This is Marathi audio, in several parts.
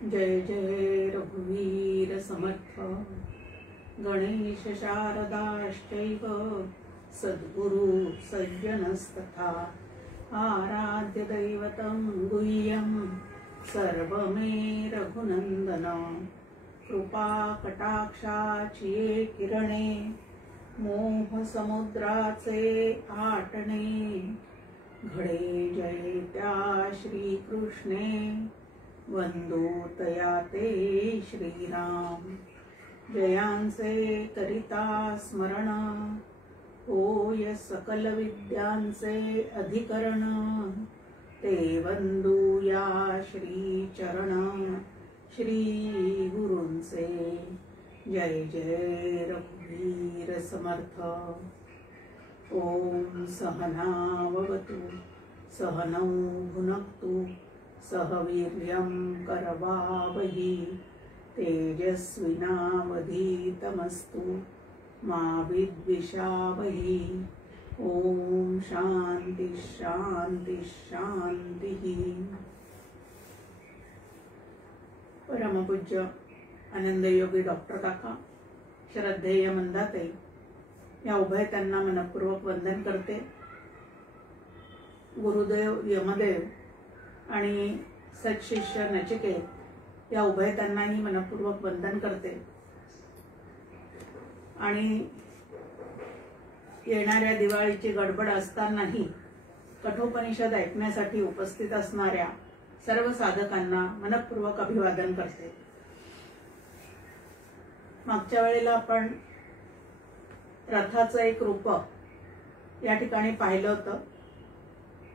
जय जय रघुवीर समर्थ गणेश शारदाश्चैव सद्गुरु सज्जनस्तथा आराध्य दैवतं गुह्यं सर्वमे रघुनंदन कृपा कटाक्षाची किरणे मोह समुद्राचे आटणे घडे जय त्या श्री कृष्णे वंदो तया ते श्रीराम जयांचे करिता स्मरण होय सकल विद्यांचे अधिकरण ते वंदू या श्री चरण श्री गुरूंचे जय जय रघुवीर समर्थ। ओम सहनावतु सहनौ भुनक्तु सह वीर्यं करवावहि तेजस्विनावधीतमस्तु मा विद्विषावहि। ओम शांति शांति शांति। परमपूज्य आनंदयोगी डॉक्टर काका श्रद्धेय मंदाते या उभय त्यांना मनपूर्वक वंदन करते। गुरुदेव यमदेव आणि सत्शिष्य नचिकेत या उभय त्यांनाही मनपूर्वक वंदन करते आणि येणाऱ्या दिवाळीची गडबड असतानाही कठोपनिषद ऐकण्यासाठी उपस्थित असणाऱ्या सर्व साधकांना मनपूर्वक अभिवादन करते। मागच्या वेळेला आपण रथाचं एक रूप या ठिकाणी पाहिलं होतं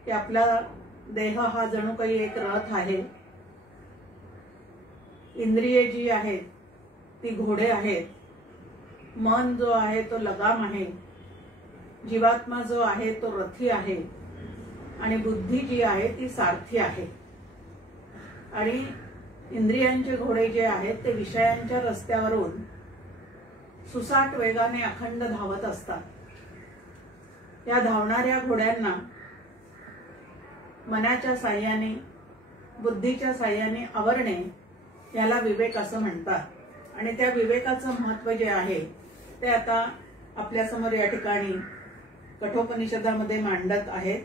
की आपला देह हा जणू काही एक रथ आहे। इंद्रिये जी आहेत ती घोडे आहेत, मन जो आहे तो लगाम आहे, जीवात्मा जो आहे तो रथी आहे आणि बुद्धी जी आहे ती सारथी आहे। आणि इंद्रियांचे घोडे जे आहेत ते विषयांच्या रस्त्यावरून सुसाट वेगाने अखंड धावत असतात। या धावणाऱ्या घोड्यांना मनाच्या साह्याने बुद्धीच्या साह्याने आवरणे याला विवेक असं म्हणतात। आणि त्या विवेकाचं महत्त्व जे आहे ते आता आपल्या समोर या ठिकाणी कठोपनिषदामध्ये मांडत आहेत।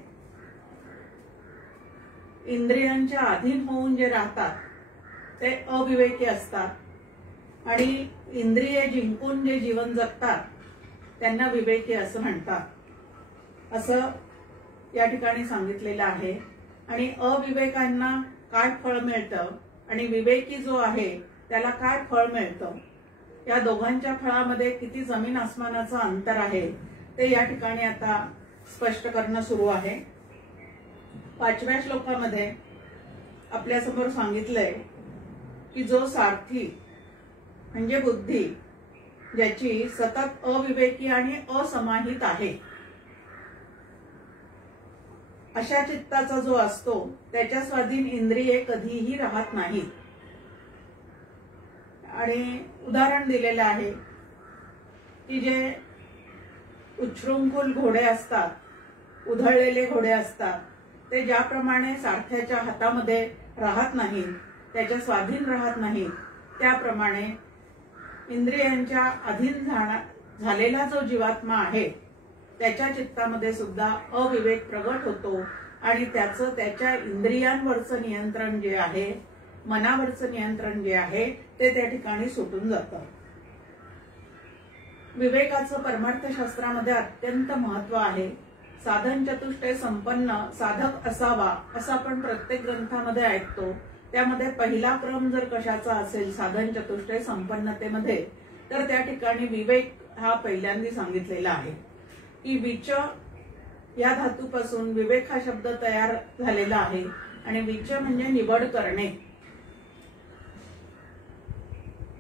इंद्रियांच्या अधीन होऊन जे राहतात ते अविवेकी असतात आणि इंद्रिये जिंकून जे जीवन जगतात त्यांना विवेकी असं म्हणतात असं या ठिकाणी सांगितलेलं आहे। आणि अविवेकांना काय फळ मिळतं आणि विवेकी जो आहे त्याला काय फळ मिळतं, या दोघांच्या फळामध्ये किती जमीन आसमानाचं अंतर आहे ते या ठिकाणी आता स्पष्ट करणं सुरू आहे। 5व्या श्लोकामध्ये आपल्या समोर सांगितलंय की जो सारथी म्हणजे बुद्धी ज्याची सतत अविवेकी आणि असमाहित आहे अशा चित्ताचा जो असतो त्याच्या स्वाधीन इंद्रिये कधीही राहत नाहीत। आणि उदाहरण दिलेलं आहे की जे उच्छृंखल घोडे असतात, उधळलेले घोडे असतात, ते ज्याप्रमाणे सारथ्याच्या हातामध्ये राहत नाहीत, त्याच्या स्वाधीन राहत नाहीत, त्याप्रमाणे इंद्रियांच्या अधीन झालेला जो जीवात्मा आहे त्याच्या चित्तामध्ये सुद्धा अविवेक प्रगट होतो आणि त्याचं त्याच्या इंद्रियांवरचं नियंत्रण जे आहे, मनावरचं नियंत्रण जे आहे ते त्या ठिकाणी सुटून जातं। विवेकाचं परमार्थशास्त्रामध्ये अत्यंत महत्व आहे। साधन चतुष्टय संपन्न साधक असावा असं आपण प्रत्येक ग्रंथामध्ये ऐकतो। त्यामध्ये पहिला क्रम जर कशाचा असेल साधन चतुष्टय संपन्नतेमध्ये तर त्या ठिकाणी विवेक हा पहिल्यांदा सांगितलेला आहे की विच या धातूपासून विवेक हा शब्द तयार झालेला आहे आणि विच म्हणजे निवड करणे।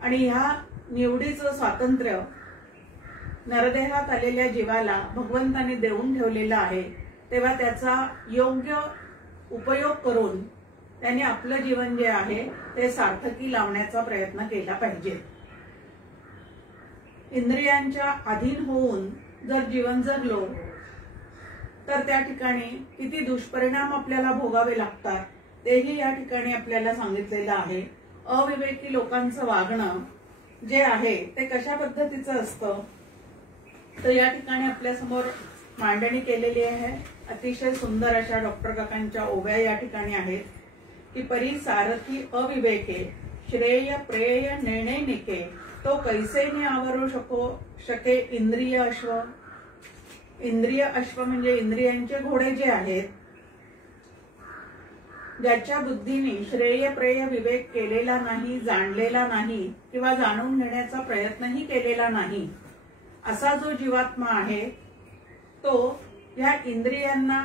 आणि ह्या निवडीचं स्वातंत्र्य नरदेहात आलेल्या जीवाला भगवंताने देऊन ठेवलेलं आहे, तेव्हा त्याचा योग्य उपयोग करून त्याने आपलं जीवन जे आहे ते सार्थकी लावण्याचा प्रयत्न केला पाहिजे। इंद्रियांच्या अधीन होऊन जर जीवन जगलो तर त्या ठिकाणी किती दुष्परिणाम आपल्याला भोगावे लागतात तेही या ठिकाणी आपल्याला सांगितलेलं आहे। अविवेकी लोकांचं वागणं जे आहे ते कशा पद्धतीचं असतं, तर या ठिकाणी आपल्यासमोर मांडणी केलेली आहे. अतिशय सुंदर अशा डॉक्टर काकांच्या ओव्या या ठिकाणी आहेत की परी सारथी अविवेके श्रेय प्रेय निर्णय निके तो कैसे ने आवरू शके इंद्रिय अश्व. इंद्रिय अश्व म्हणजे इंद्रियांचे घोडे जे आहेत, ज्याच्या बुद्धीने श्रेय प्रेय विवेक केलेला नाही, जाणलेला नाही किंवा जाणून घेण्याचा प्रयत्नही केलेला नाही, असा जो जीवात्मा आहे तो या इंद्रियांना,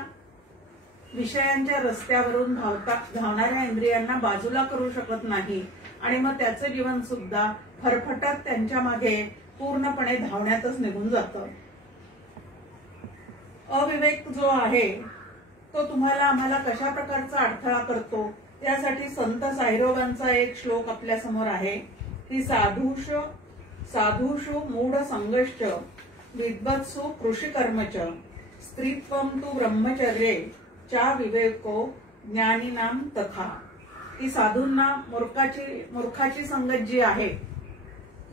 विषयांच्या रस्त्यावरून धावणाऱ्या इंद्रियांना बाजूला करू शकत नाही आणि मग त्याचं जीवन सुद्धा फरफटत त्यांच्या मागे पूर्णपणे धावण्यातच निघून जातं. अविवेक जो आहे तो तुम्हाला आम्हाला कशा प्रकारचा अडथळा करतो, त्यासाठी संत साईबाबांचा एक श्लोक आपल्या समोर आहे की साधुषु मूढ संगश्च विद्वत्सु कृषिकर्मच स्त्रीत्वं तु ब्रह्मचर्ये चा विवेको ज्ञानीनाम तथा. ती साधूंना मूर्खाची संगत जी आहे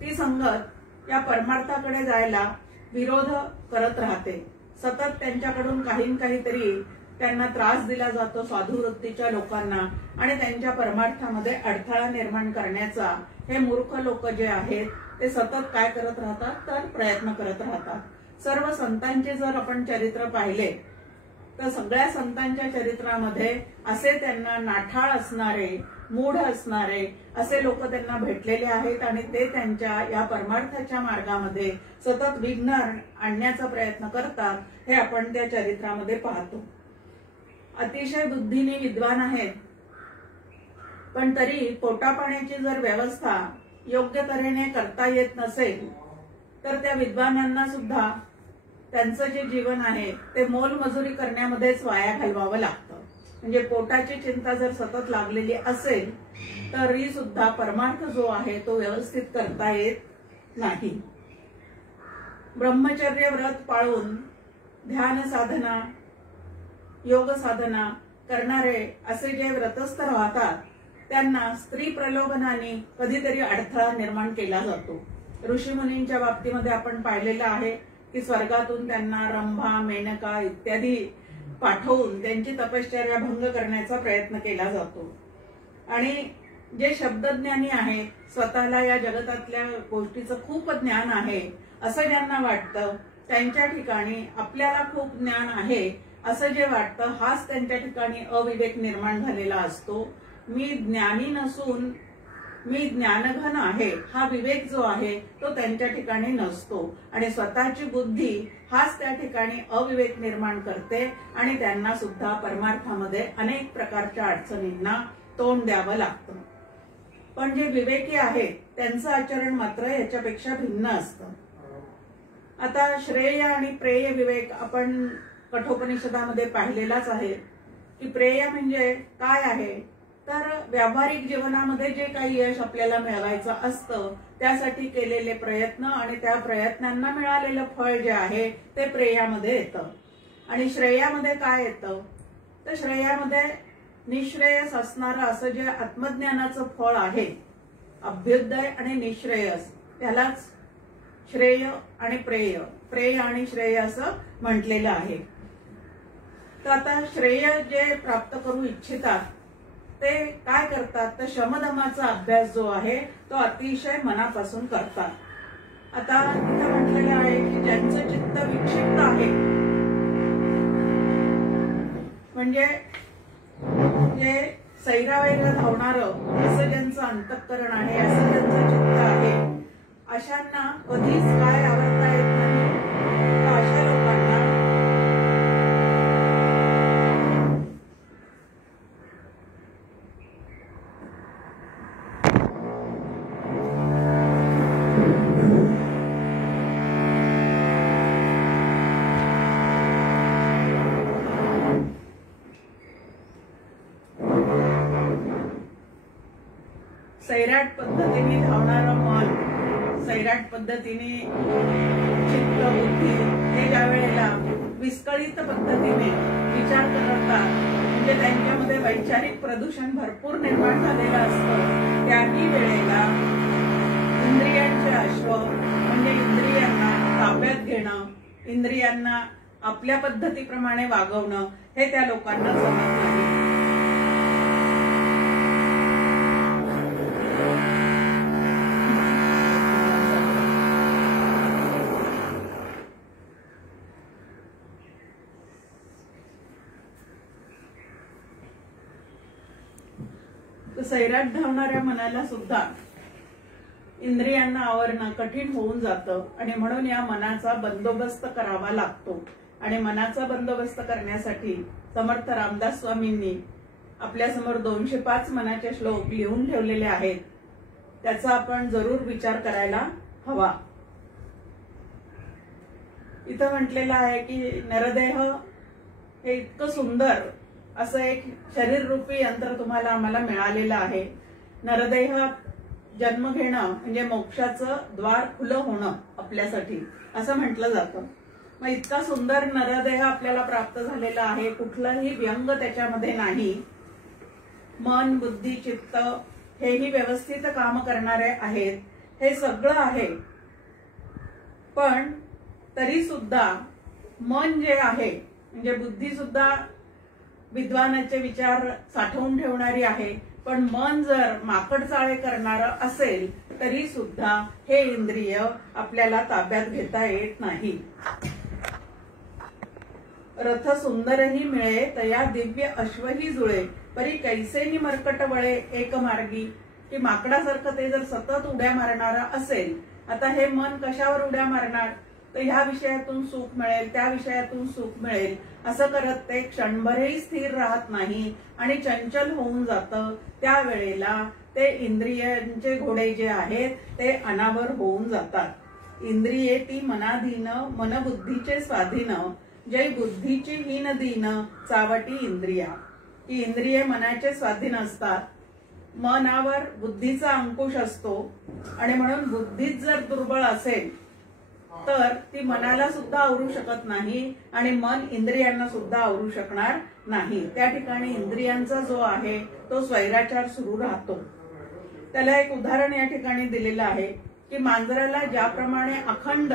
ती संगत या परमार्थाकडे जायला विरोध करत राहते. सतत त्यांच्याकडून काहीतरी त्यांना त्रास दिला जातो साधू वृत्तीच्या लोकांना आणि त्यांच्या परमार्थामध्ये अडथळा निर्माण करण्याचा हे मूर्ख लोक जे आहेत ते सतत काय करत राहतात, तर प्रयत्न करत राहतात. सर्व संतांचे जर आपण चरित्र पाहिले तर सगळ्या संतांच्या चरित्रामध्ये असे त्यांना नाठाळ असणारे, मूढ असणारे असे लोक त्यांना भेटलेले आहेत आणि ते त्यांच्या या परमार्थाच्या मार्गामध्ये सतत विघ्न आणण्याचा प्रयत्न करतात, हे आपण त्या चरित्रामध्ये पाहतो. अतिशय बुद्धीने विद्वान आहेत, पण तरी पोटापाण्याची जर व्यवस्था योग्य तऱ्हेने करता येत नसेल तर त्या विद्वानांना सुद्धा त्यांचं जे जीवन आहे ते मोलमजुरी करण्यामध्येच वाया घालवावं लागतं. म्हणजे पोटाची चिंता जर सतत लागलेली असेल तरी सुद्धा परमार्थ जो आहे तो व्यवस्थित करता येत नाही. ब्रह्मचर्य व्रत पाळून ध्यान साधना, योग साधना करणारे असे जे व्रतस्थ राहतात त्यांना स्त्री प्रलोभनाने कधीतरी अडथळा निर्माण केला जातो. ऋषीमुनींच्या बाबतीमध्ये आपण पाहिलेलं आहे की स्वर्गातून त्यांना रंभा, मेनका इत्यादी पाठवून त्यांची तपश्चर्या भंग करण्याचा प्रयत्न केला जातो. आणि जे शब्दज्ञानी आहे, स्वतःला या जगतातल्या गोष्टीचं खूप ज्ञान आहे असं ज्यांना वाटतं, त्यांच्या ठिकाणी आपल्याला खूप ज्ञान आहे असं जे वाटतं, हाच त्यांच्या ठिकाणी अविवेक निर्माण झालेला असतो. मी ज्ञानी नसून मी ज्ञानघन आहे हा विवेक जो आहे तो त्यांच्या ठिकाणी नसतो आणि स्वतःची बुद्धी हाच त्या ठिकाणी अविवेक निर्माण करते आणि त्यांना सुद्धा परमार्थामध्ये अनेक प्रकारच्या अडचणींना तोंड द्यावं लागतं. पण जे विवेकी आहेत त्यांचं आचरण मात्र याच्यापेक्षा भिन्न असतं. आता श्रेय आणि प्रेय विवेक आपण कठोपनिषदामध्ये पाहिलेलाच आहे की प्रेय म्हणजे काय आहे, तर व्यावहारिक जीवनामध्ये जे काही यश आपल्याला मिळवायचं असतं त्यासाठी केलेले प्रयत्न आणि त्या प्रयत्नांना मिळालेलं फळ जे आहे ते प्रेयामध्ये येतं. आणि श्रेयामध्ये काय येतं, तर श्रेयामध्ये निश्रेयस असणारं असं जे आत्मज्ञानाचं फळ आहे, अभ्युदय आणि निश्रेयस, त्यालाच श्रेय आणि प्रेय आणि श्रेय असं म्हटलेलं आहे. तर आता श्रेय जे प्राप्त करू इच्छितात ते काय करतात, तर शमदमाचा अभ्यास जो आहे तो अतिशय मनापासून करतात. आता इथं म्हटलेलं आहे की ज्यांचं चित्त विक्षिप्त आहे, म्हणजे जे सैरावैरा धावणारं असं ज्यांचं अंतःकरण आहे, असं ज्यांचं चित्त आहे, अशांना कधीच काय आवडता येत नाही. तर अशा लोकांना सैराट पद्धतीने धावणारं मन, सैराट पद्धतीने चित्त बुद्धी हे ज्या वेळेला विस्कळीत पद्धतीने विचार करतात, म्हणजे त्यांच्यामध्ये वैचारिक प्रदूषण भरपूर निर्माण झालेलं असतं, त्याही इंद्रियांचे अश्व म्हणजे इंद्रियांना ताब्यात घेणं, इंद्रियांना आपल्या पद्धतीप्रमाणे वागवणं हे त्या लोकांना जमत नाही. सैराट धावणाऱ्या मनाला सुद्धा इंद्रियांना आवरणं कठीण होऊन जातं आणि म्हणून या मनाचा बंदोबस्त करावा लागतो. आणि मनाचा बंदोबस्त करण्यासाठी समर्थ रामदास स्वामींनी आपल्यासमोर 205 मनाचे श्लोक लिहून ठेवलेले आहेत. त्याचा आपण जरूर विचार करायला हवा. इथं म्हटलेलं आहे की नरदेह हे इतकं सुंदर असं एक शरीररूपी यंत्र तुम्हाला आम्हाला मिळालेलं आहे. नरदेहात जन्म घेणं म्हणजे मोक्षाचं द्वार खुलं होणं आपल्यासाठी असं म्हटलं जातं. मग इतका सुंदर नरदेह आपल्याला प्राप्त झालेला आहे, कुठलंही व्यंग त्याच्यामध्ये नाही. मन, बुद्धी, चित्त हेही व्यवस्थित काम करणारे आहेत, हे सगळं आहे. पण तरी सुद्धा मन जे आहे म्हणजे बुद्धी सुद्धा विद्वानाचे विचार साठवून ठेवणारी आहे, पण मन जर माकडचाळे करणारं असेल तरी सुद्धा हे इंद्रिय आपल्याला ताब्यात घेता येत नाही. रथ सुंदरही मिळे तया दिव्य अश्वही जुळे, परी कैसेनी मरकट वळे एक मार्गी. की माकडासारखं ते जर सतत उड्या मारणारं असेल, आता हे मन कशावर उड्या मारणार? तर ह्या विषयातून सुख मिळेल, त्या विषयातून सुख मिळेल असं करत ते क्षणभरही स्थिर राहत नाही आणि चंचल होऊन जातं. त्यावेळेला ते इंद्रियांचे घोडे जे आहेत ते अनावर होऊन जातात. इंद्रिये ती मनाधीन, मनबुद्धीचे स्वाधीन, जय बुद्धीची हीन दीन, चावटी इंद्रिया. की इंद्रिये मनाचे स्वाधीन असतात, मनावर बुद्धीचा अंकुश असतो आणि म्हणून बुद्धीच जर दुर्बळ असेल तर ती मनाला सुद्धा आवरू शकत नाही आणि मन इंद्रियांना सुद्धा आवरू शकणार नाही. त्या ठिकाणी इंद्रियांचा जो आहे तो स्वैराचार सुरू राहतो. त्याला एक उदाहरण या ठिकाणी दिलेलं आहे की मांजराला ज्याप्रमाणे अखंड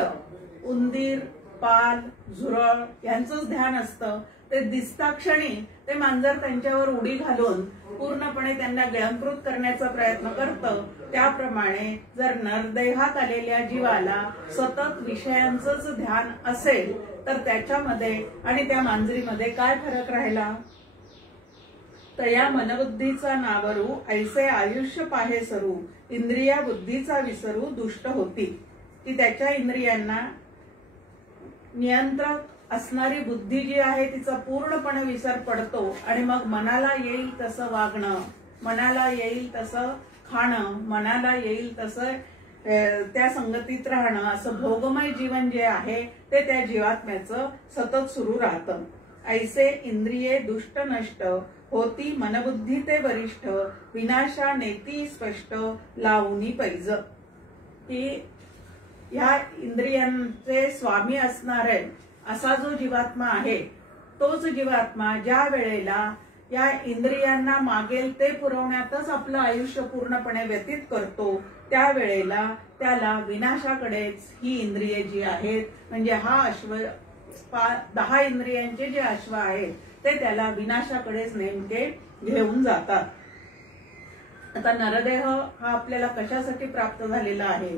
उंदीर, पाल, झुरळ यांचंच ध्यान असतं, ते दिसता क्षणी ते मांजर त्यांच्यावर उडी घालून पूर्णपणे त्यांना गिळंकृत करण्याचा प्रयत्न करतं. त्याप्रमाणे जर नरदेहात आलेल्या जीवाला सतत विषयांचंच ध्यान असेल तर त्याच्यामध्ये आणि त्या मांजरीमध्ये काय फरक राहिला? तया मनबुद्धीचा नावरू, ऐसे आयुष्य पाहे सरू, इंद्रिया बुद्धीचा विसरू, दुष्ट होती. की त्याच्या इंद्रियांना नियंत्रक असणारी बुद्धी जी आहे तिचा पूर्णपणे विसर पडतो आणि मग मनाला येईल तसं वागणं, मनाला येईल तसं खाणं, मनाला येईल तसं त्या संगतीत राहणं, असं भोगमय जीवन जे आहे ते त्या जीवात्म्याचं सतत सुरू राहतं. ऐसे इंद्रिये दुष्ट नष्ट, होती मनबुद्धी ते वरिष्ठ, विनाशा नेती स्पष्ट, लावूनी पैज. की ह्या इंद्रियांचे स्वामी असणारे असा जो जीवात्मा आहे तोच जीवात्मा ज्या वेळेला या इंद्रियांना मागेल ते पुरवण्यातच आपलं आयुष्य पूर्णपणे व्यतीत करतो, त्यावेळेला त्याला विनाशाकडेच ही इंद्रिये जी आहेत म्हणजे हा अश्व 10 इंद्रियांचे जे अश्व आहेत ते त्याला विनाशाकडेच नेमके घेऊन जातात. आता नरदेह हा आपल्याला कशासाठी प्राप्त झालेला आहे,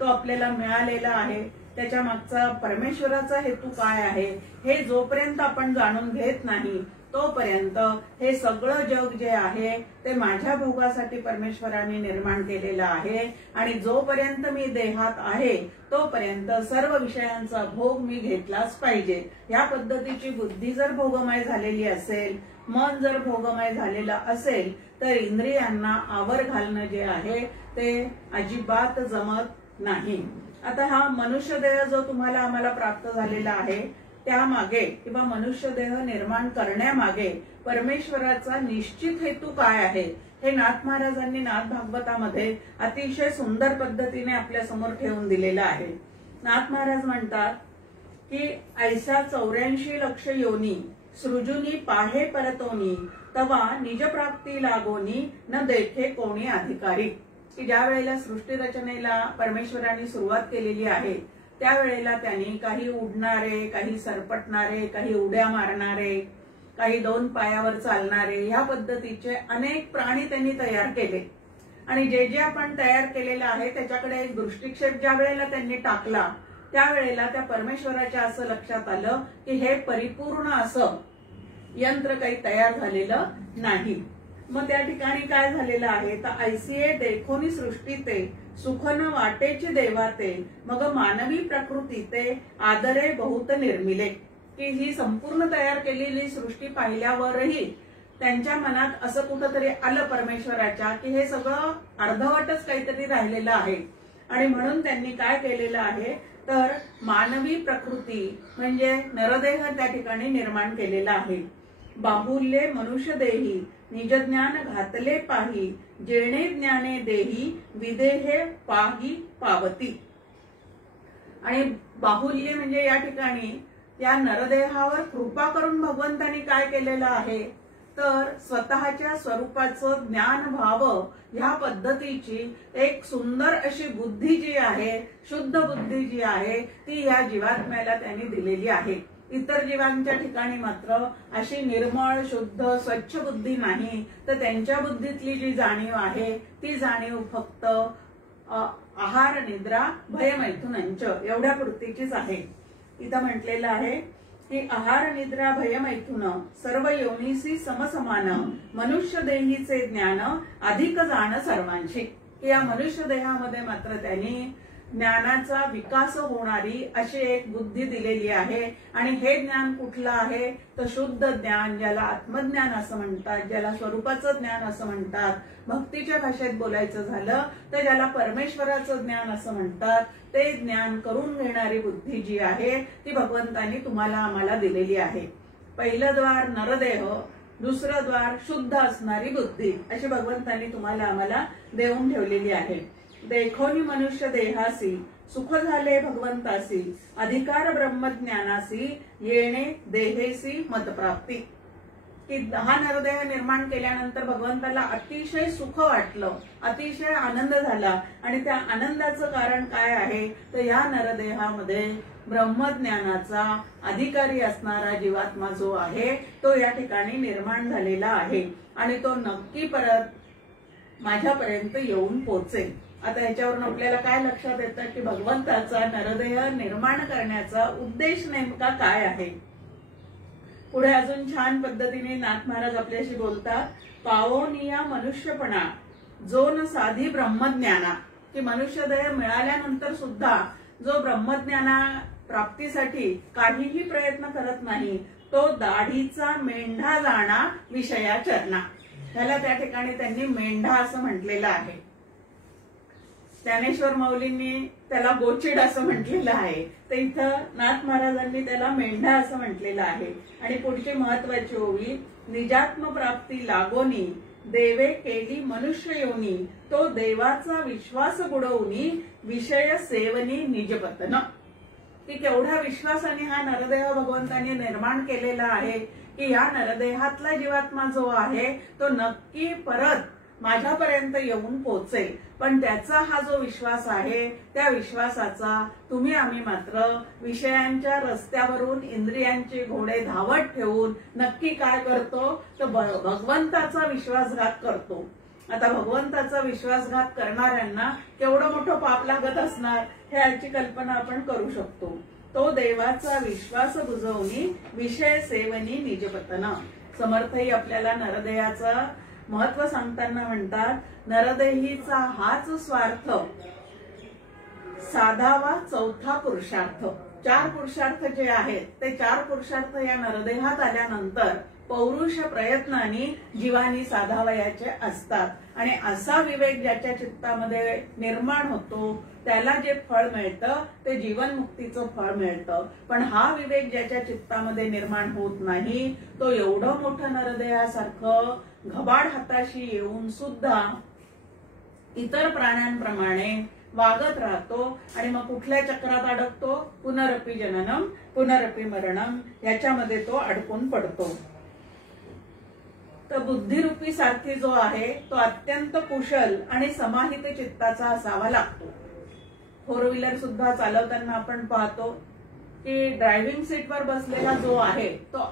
तो आपल्याला मिळालेला आहे, त्याच्या मागचा परमेश्वराचा हेतू काय आहे हे जोपर्यंत आपण जाणून घेत नाही तोपर्यंत हे सगळं जग जे आहे ते माझ्या भोगासाठी परमेश्वराने निर्माण केलेलं आहे आणि जोपर्यंत मी देहात आहे तोपर्यंत सर्व विषयांचा भोग मी घेतलाच पाहिजे. या पद्धतीची बुद्धी जर भोगमय झालेली असेल, मन जर भोगमय झालेलं असेल तर इंद्रियांना आवर घालणं जे आहे ते अजिबात जमत नाही. आता हा मनुष्य देह जो तुम्हाला आम्हाला प्राप्त झालेला आहे त्यामागे किंवा मनुष्य देह निर्माण करण्यामागे परमेश्वराचा निश्चित हेतू काय आहे हे नाथ महाराजांनी नाथ भागवतामध्ये अतिशय सुंदर पद्धतीने आपल्या समोर ठेवून दिलेलं आहे. नाथ महाराज म्हणतात की ऐसा 84 लक्ष योनी, सृजुनी पाहे परतोनी, तवा निज प्राप्ती लागोनी, न देखे कोणी अधिकारी. की ज्या वेळेला सृष्टी रचनेला परमेश्वरांनी सुरुवात केलेली आहे त्यावेळेला त्यांनी काही उडणारे, काही सरपटणारे, काही उड्या मारणारे, काही 2 पायावर चालणारे ह्या पद्धतीचे अनेक प्राणी त्यांनी तयार केले. आणि जे जे आपण तयार केलेलं आहे त्याच्याकडे एक दृष्टिक्षेप ज्या वेळेला त्यांनी टाकला त्यावेळेला त्या परमेश्वराच्या असं लक्षात आलं की हे परिपूर्ण असं यंत्र काही तयार झालेलं नाही. मग त्या ठिकाणी काय झालेलं आहे तर ऐसिये देखोनी सृष्टी ते सुख न वाटेची देवाते मग मानवी प्रकृती ते आदरे बहुत निर्मिले. की ही संपूर्ण तयार केलेली सृष्टी पाहिल्यावरही त्यांच्या मनात असं कुठंतरी आलं परमेश्वराच्या की हे सगळं अर्धवटच काहीतरी राहिलेलं आहे. आणि म्हणून त्यांनी काय केलेलं आहे तर मानवी प्रकृती म्हणजे नरदेह त्या ठिकाणी निर्माण केलेला आहे. बाहुल्ये मनुष्य देही निजज्ञान घातले पाही जेणे ज्ञाने देही विदेहे पाही पावती. आणि बाहुल्य म्हणजे या ठिकाणी या नरदेहावर कृपा करून भगवंतांनी काय केलेलं आहे तर स्वतःच्या स्वरूपाचं ज्ञान व्हावं ह्या पद्धतीची एक सुंदर अशी बुद्धी जी आहे, शुद्ध बुद्धी जी आहे ती या जीवात्म्याला त्यांनी दिलेली आहे. इतर जीवांच्या ठिकाणी मात्र अशी निर्मळ शुद्ध स्वच्छ बुद्धी नाही, तर त्यांच्या बुद्धीतली जी जाणीव आहे ती जाणीव फक्त आहार निद्रा भयमैथुनंच एवढ्या पुरतीचीच आहे. इथं म्हटलेलं आहे की आहार निद्रा भयमैथुन सर्व योनीसी समसमान मनुष्य देहीचे ज्ञान अधिक जाण सर्वांशी. या मनुष्य देहामध्ये मात्र त्यांनी ज्ञानाचा विकास होणारी अशी एक बुद्धी दिलेली आहे. आणि हे ज्ञान कुठलं आहे तर शुद्ध ज्ञान, ज्याला आत्मज्ञान असं म्हणतात, ज्याला स्वरूपाचं ज्ञान असं म्हणतात, भक्तीच्या भाषेत बोलायचं झालं तर ज्याला परमेश्वराचं ज्ञान असं म्हणतात, ते ज्ञान करून घेणारी बुद्धी जी आहे ती भगवंतांनी तुम्हाला आम्हाला दिलेली आहे. पहिलं द्वार नरदेह, दुसरं द्वार शुद्ध असणारी बुद्धी अशी भगवंतांनी तुम्हाला आम्हाला देऊन ठेवलेली आहे. देखोनी मनुष्य देहासी सुख झाले भगवंतासी अधिकार ब्रह्मज्ञानासी येणे देहेसी मतप्राप्ती. की हा नरदेह निर्माण केल्यानंतर भगवंताला अतिशय सुख वाटलं, अतिशय आनंद झाला. आणि त्या आनंदाचं कारण काय आहे तर या नरदेहामध्ये ब्रह्मज्ञानाचा अधिकारी असणारा जीवात्मा जो आहे तो या ठिकाणी निर्माण झालेला आहे. आणि तो नक्की परत माझ्यापर्यंत येऊन पोहोचेल. आता याच्यावरून आपल्याला काय लक्षात येतं की भगवंताचा नरदेह निर्माण करण्याचा उद्देश नेमका काय आहे. पुढे अजून छान पद्धतीने नाथ महाराज आपल्याशी बोलतात. पावोनिया मनुष्यपणा जो न साधी ब्रह्मज्ञाना. की मनुष्यदेह मिळाल्यानंतर सुद्धा जो ब्रह्मज्ञाना प्राप्तीसाठी काहीही प्रयत्न करत नाही तो दाढीचा मेंढा जाणा विषया चरणा. ह्याला त्या ठिकाणी त्यांनी मेंढा असं म्हटलेलं आहे. ज्ञानेश्वर माऊलींनी त्याला गोचिड असं म्हटलेलं आहे, तर इथं नाथ महाराजांनी त्याला मेंढा असं म्हटलेलं आहे. आणि पुढची महत्वाची ओवी निजात्म प्राप्ती लागोनी देवे केली मनुष्य योनी तो देवाचा विश्वास बुडवूनी विषय सेवनी निजपतन. की केवढ्या विश्वासाने हा नरदेह भगवंतांनी निर्माण केलेला आहे की या नरदेहातला जीवात्मा जो आहे तो नक्की परत माझ्यापर्यंत येऊन पोहोचेल. पण त्याचा हा जो विश्वास आहे त्या विश्वासाचा तुम्ही आम्ही मात्र विषयांच्या रस्त्यावरून इंद्रियांचे घोडे धावत ठेवून नक्की काय करतो तर भगवंताचा विश्वासघात करतो. आता भगवंताचा विश्वासघात करणाऱ्यांना केवढं मोठं पाप लागत असणार हे याची कल्पना आपण करू शकतो. तो देवाचा विश्वास बुजवणी विषय सेवनी निजपतन. समर्थही आपल्याला नरदेहाचा महत्व सांगताना म्हणतात नरदेहीचा हाच स्वार्थ साधावा चौथा पुरुषार्थ. 4 पुरुषार्थ जे आहेत ते 4 पुरुषार्थ या नरदेहात आल्यानंतर पौरुष प्रयत्नाने जीवानी साधावयाचे असतात. आणि असा विवेक ज्याच्या चित्तामध्ये निर्माण होतो त्याला जे फळ मिळतं ते जीवनमुक्तीचं फळ मिळतं. पण हा विवेक ज्याच्या चित्तामध्ये निर्माण होत नाही तो एवढं मोठं नरदेहासारखं घबाड हाताशी येऊन सुद्धा इतर प्राण्यांप्रमाणे वागत राहतो. आणि मग कुठल्या चक्रात अडकतो पुनरपी जननम पुनरपी मरणम याच्यामध्ये तो अडकून पडतो. तर बुद्धिरूपी सारथी जो आहे तो अत्यंत कुशल आणि समाहित चित्ताचा असावा लागतो. फोर व्हीलर सुद्धा चालवताना आपण पाहतो की ड्रायव्हिंग सीटवर बसलेला जो आहे तो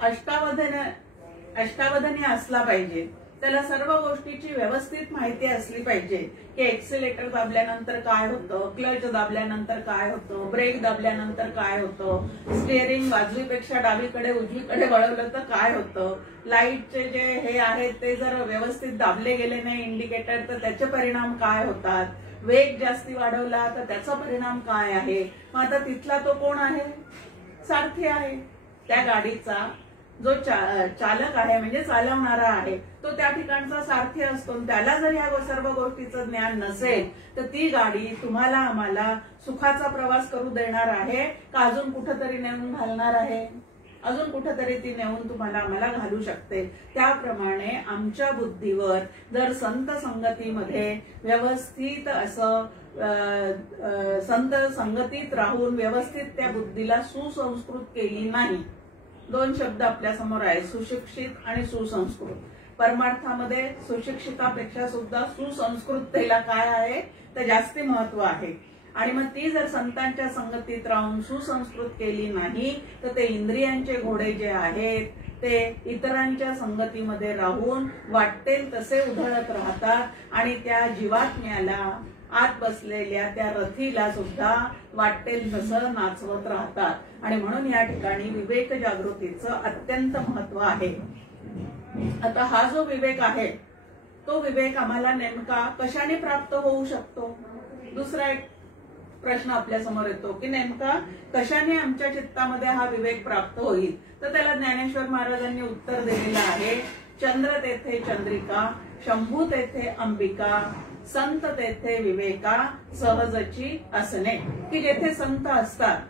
अष्टावधानी असला पाहिजे. त्याला सर्व गोष्टीची व्यवस्थित माहिती असली पाहिजे की एक्सिलेटर दाबल्यानंतर काय होतं, क्लच दाबल्यानंतर काय होतं, ब्रेक दाबल्यानंतर काय होतं, स्टिअरिंग बाजूपेक्षा डावीकडे उजवीकडे वळवलं तर काय होतं, लाईटचे जे हे आहेत ते जर व्यवस्थित दाबले गेले नाही इंडिकेटर तर त्याचे परिणाम काय होतात, वेग जास्ती वाढवला तर त्याचा परिणाम काय आहे. मग आता तिथला तो कोण आहे? सारथी आहे. त्या गाडीचा जो चालक आहे म्हणजे चालवणारा आहे तो त्या ठिकाणचा सारथी असतो. त्याला जर ह्या सर्व गोष्टीचं ज्ञान नसेल तर ती गाडी तुम्हाला आम्हाला सुखाचा प्रवास करू देणार आहे का अजून कुठेतरी नेऊन घालणार आहे? अजून कुठेतरी ती नेऊन तुम्हाला आम्हाला घालू शकते. त्याप्रमाणे आमच्या बुद्धीवर जर संत संगतीमध्ये व्यवस्थित असं संत संगतीत राहून व्यवस्थित त्या बुद्धीला सुसंस्कृत केली नाही. दोन शब्द आपल्या समोर आहे, सुशिक्षित आणि सुसंस्कृत. परमार्थामध्ये सुशिक्षितापेक्षा सुद्धा सुसंस्कृततेला काय आहे तर जास्ती महत्व आहे. आणि मग ती जर संतांच्या संगतीत राहून सुसंस्कृत केली नाही तर ते इंद्रियांचे घोडे जे आहेत ते इतरांच्या संगतीमध्ये राहून वाटेल तसे उधळत राहतात आणि त्या जीवात्म्याला आत बसलेल्या त्या रथीला सुद्धा वाटेल तसं नाचवत राहतात. आणि म्हणून या ठिकाणी विवेक जागृतीचं अत्यंत महत्व आहे. आता हा जो विवेक आहे तो विवेक आम्हाला नेमका कशाने प्राप्त होऊ शकतो? दुसरा एक प्रश्न आपल्या समोर येतो की नेमका कशाने आमच्या चित्तामध्ये हा विवेक प्राप्त होईल? तर त्याला ज्ञानेश्वर महाराजांनी उत्तर दिलेलं आहे, चंद्र तेथे चंद्रिका, शंभू तेथे अंबिका, संत तेथे विवेका, सहजची असणे. की जेथे संत असतात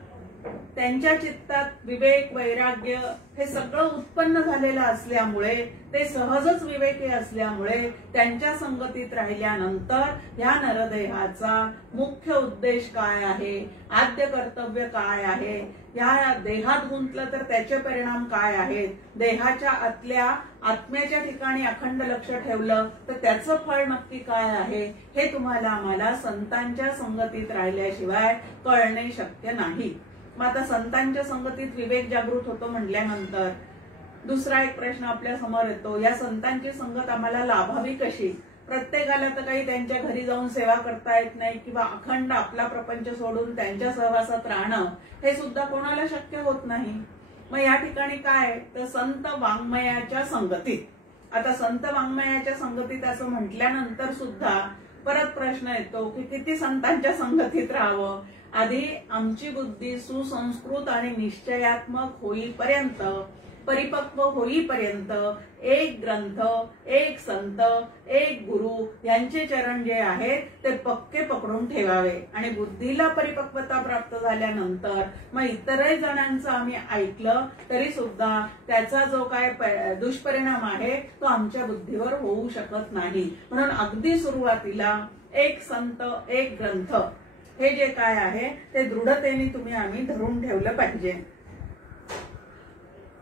त्यांच्या चित्तात विवेक वैराग्य हे सगळं उत्पन्न झालेलं असल्यामुळे ते सहजच विवेकी असल्यामुळे त्यांच्या संगतीत राहिल्यानंतर ह्या नरदेहाचा मुख्य उद्देश काय आहे, आद्य कर्तव्य काय आहे, या देहात गुंतलं तर त्याचे परिणाम काय आहेत, देहाच्या आतल्या आत्म्याच्या ठिकाणी अखंड लक्ष ठेवलं तर त्याचं फळ नक्की काय आहे हे तुम्हाला आम्हाला संतांच्या संगतीत राहिल्याशिवाय कळणे शक्य नाही. मग आता संतांच्या संगतीत विवेक जागृत होतो म्हटल्यानंतर दुसरा एक प्रश्न आपल्या समोर येतो, या संतांची संगत आम्हाला लाभावी कशी? प्रत्येकाला तर काही त्यांच्या घरी जाऊन सेवा करता येत नाही किंवा अखंड आपला प्रपंच सोडून त्यांच्या सहवासात राहणं हे सुद्धा कोणाला शक्य होत नाही. मग या ठिकाणी काय तर संत वाङ्मयाच्या संगतीत. आता संत वाङ्मयाच्या संगतीत असं म्हटल्यानंतर सुद्धा परत प्रश्न येतो की किती संतांच्या संगतीत राहावं? आधी आमची बुद्धी सुसंस्कृत आणि निश्चयात्मक होईपर्यंत, परिपक्व होईपर्यंत एक ग्रंथ, एक संत, एक गुरु यांचे चरण जे आहेत ते पक्के पकडून ठेवावे. आणि बुद्धीला परिपक्वता प्राप्त झाल्यानंतर मग इतरही जणांचं आम्ही ऐकलं तरी सुद्धा त्याचा जो काय दुष्परिणाम आहे तो आमच्या बुद्धीवर होऊ शकत नाही. म्हणून अगदी सुरुवातीला एक संत, एक ग्रंथ हे जे काय आहे ते दृढतेने तुम्ही आम्ही धरून ठेवलं पाहिजे.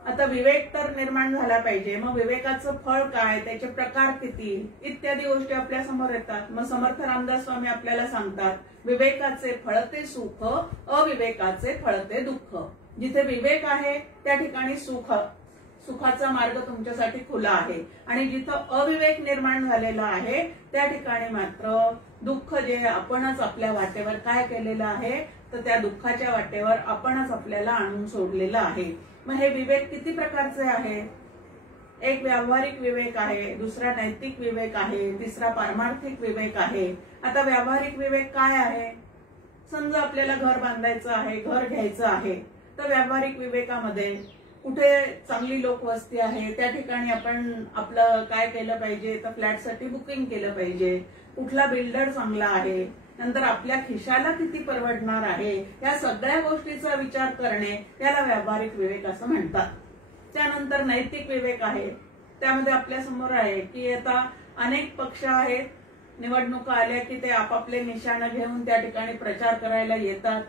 आता विवेक तर निर्माण झाला पाहिजे. मग विवेकाचं फळ काय, त्याचे प्रकार किती इत्यादी गोष्टी आपल्या समोर येतात. मग समर्थ रामदास स्वामी आपल्याला सांगतात, विवेकाचे फळते सुख, अविवेकाचे फळते दुःख. जिथे विवेक आहे त्या ठिकाणी सुखाचा मार्ग तुमच्यासाठी खुला आहे आणि जिथं अविवेक निर्माण झालेला आहे त्या ठिकाणी मात्र दुःख जे आपणच आपल्या वाटेवर काय केलेलं आहे तर त्या दुःखाच्या वाटेवर आपणच आपल्याला आणून सोडलेलं आहे. मग हे विवेक किती प्रकारचे आहे? एक व्यावहारिक विवेक आहे, दुसरा नैतिक विवेक आहे, तिसरा पारमार्थिक विवेक आहे. आता व्यावहारिक विवेक काय आहे? समजा आपल्याला घर बांधायचं आहे, घर घ्यायचं आहे तर व्यावहारिक विवेकामध्ये कुठे चांगली लोकवस्ती आहे त्या ठिकाणी आपण आपलं काय केलं पाहिजे तर फ्लॅटसाठी बुकिंग केलं पाहिजे. कुठला बिल्डर चांगला आहे, नंतर आपल्या खिशाला किती परवडणार आहे, या सगळ्या गोष्टीचा विचार करणे त्याला व्यावहारिक विवेक असं म्हणतात. त्यानंतर नैतिक विवेक आहे, त्यामध्ये आपल्या समोर आहे की आता अनेक पक्ष आहेत, निवडणुका आल्या की ते आपापले निशाणं घेऊन त्या ठिकाणी प्रचार करायला येतात.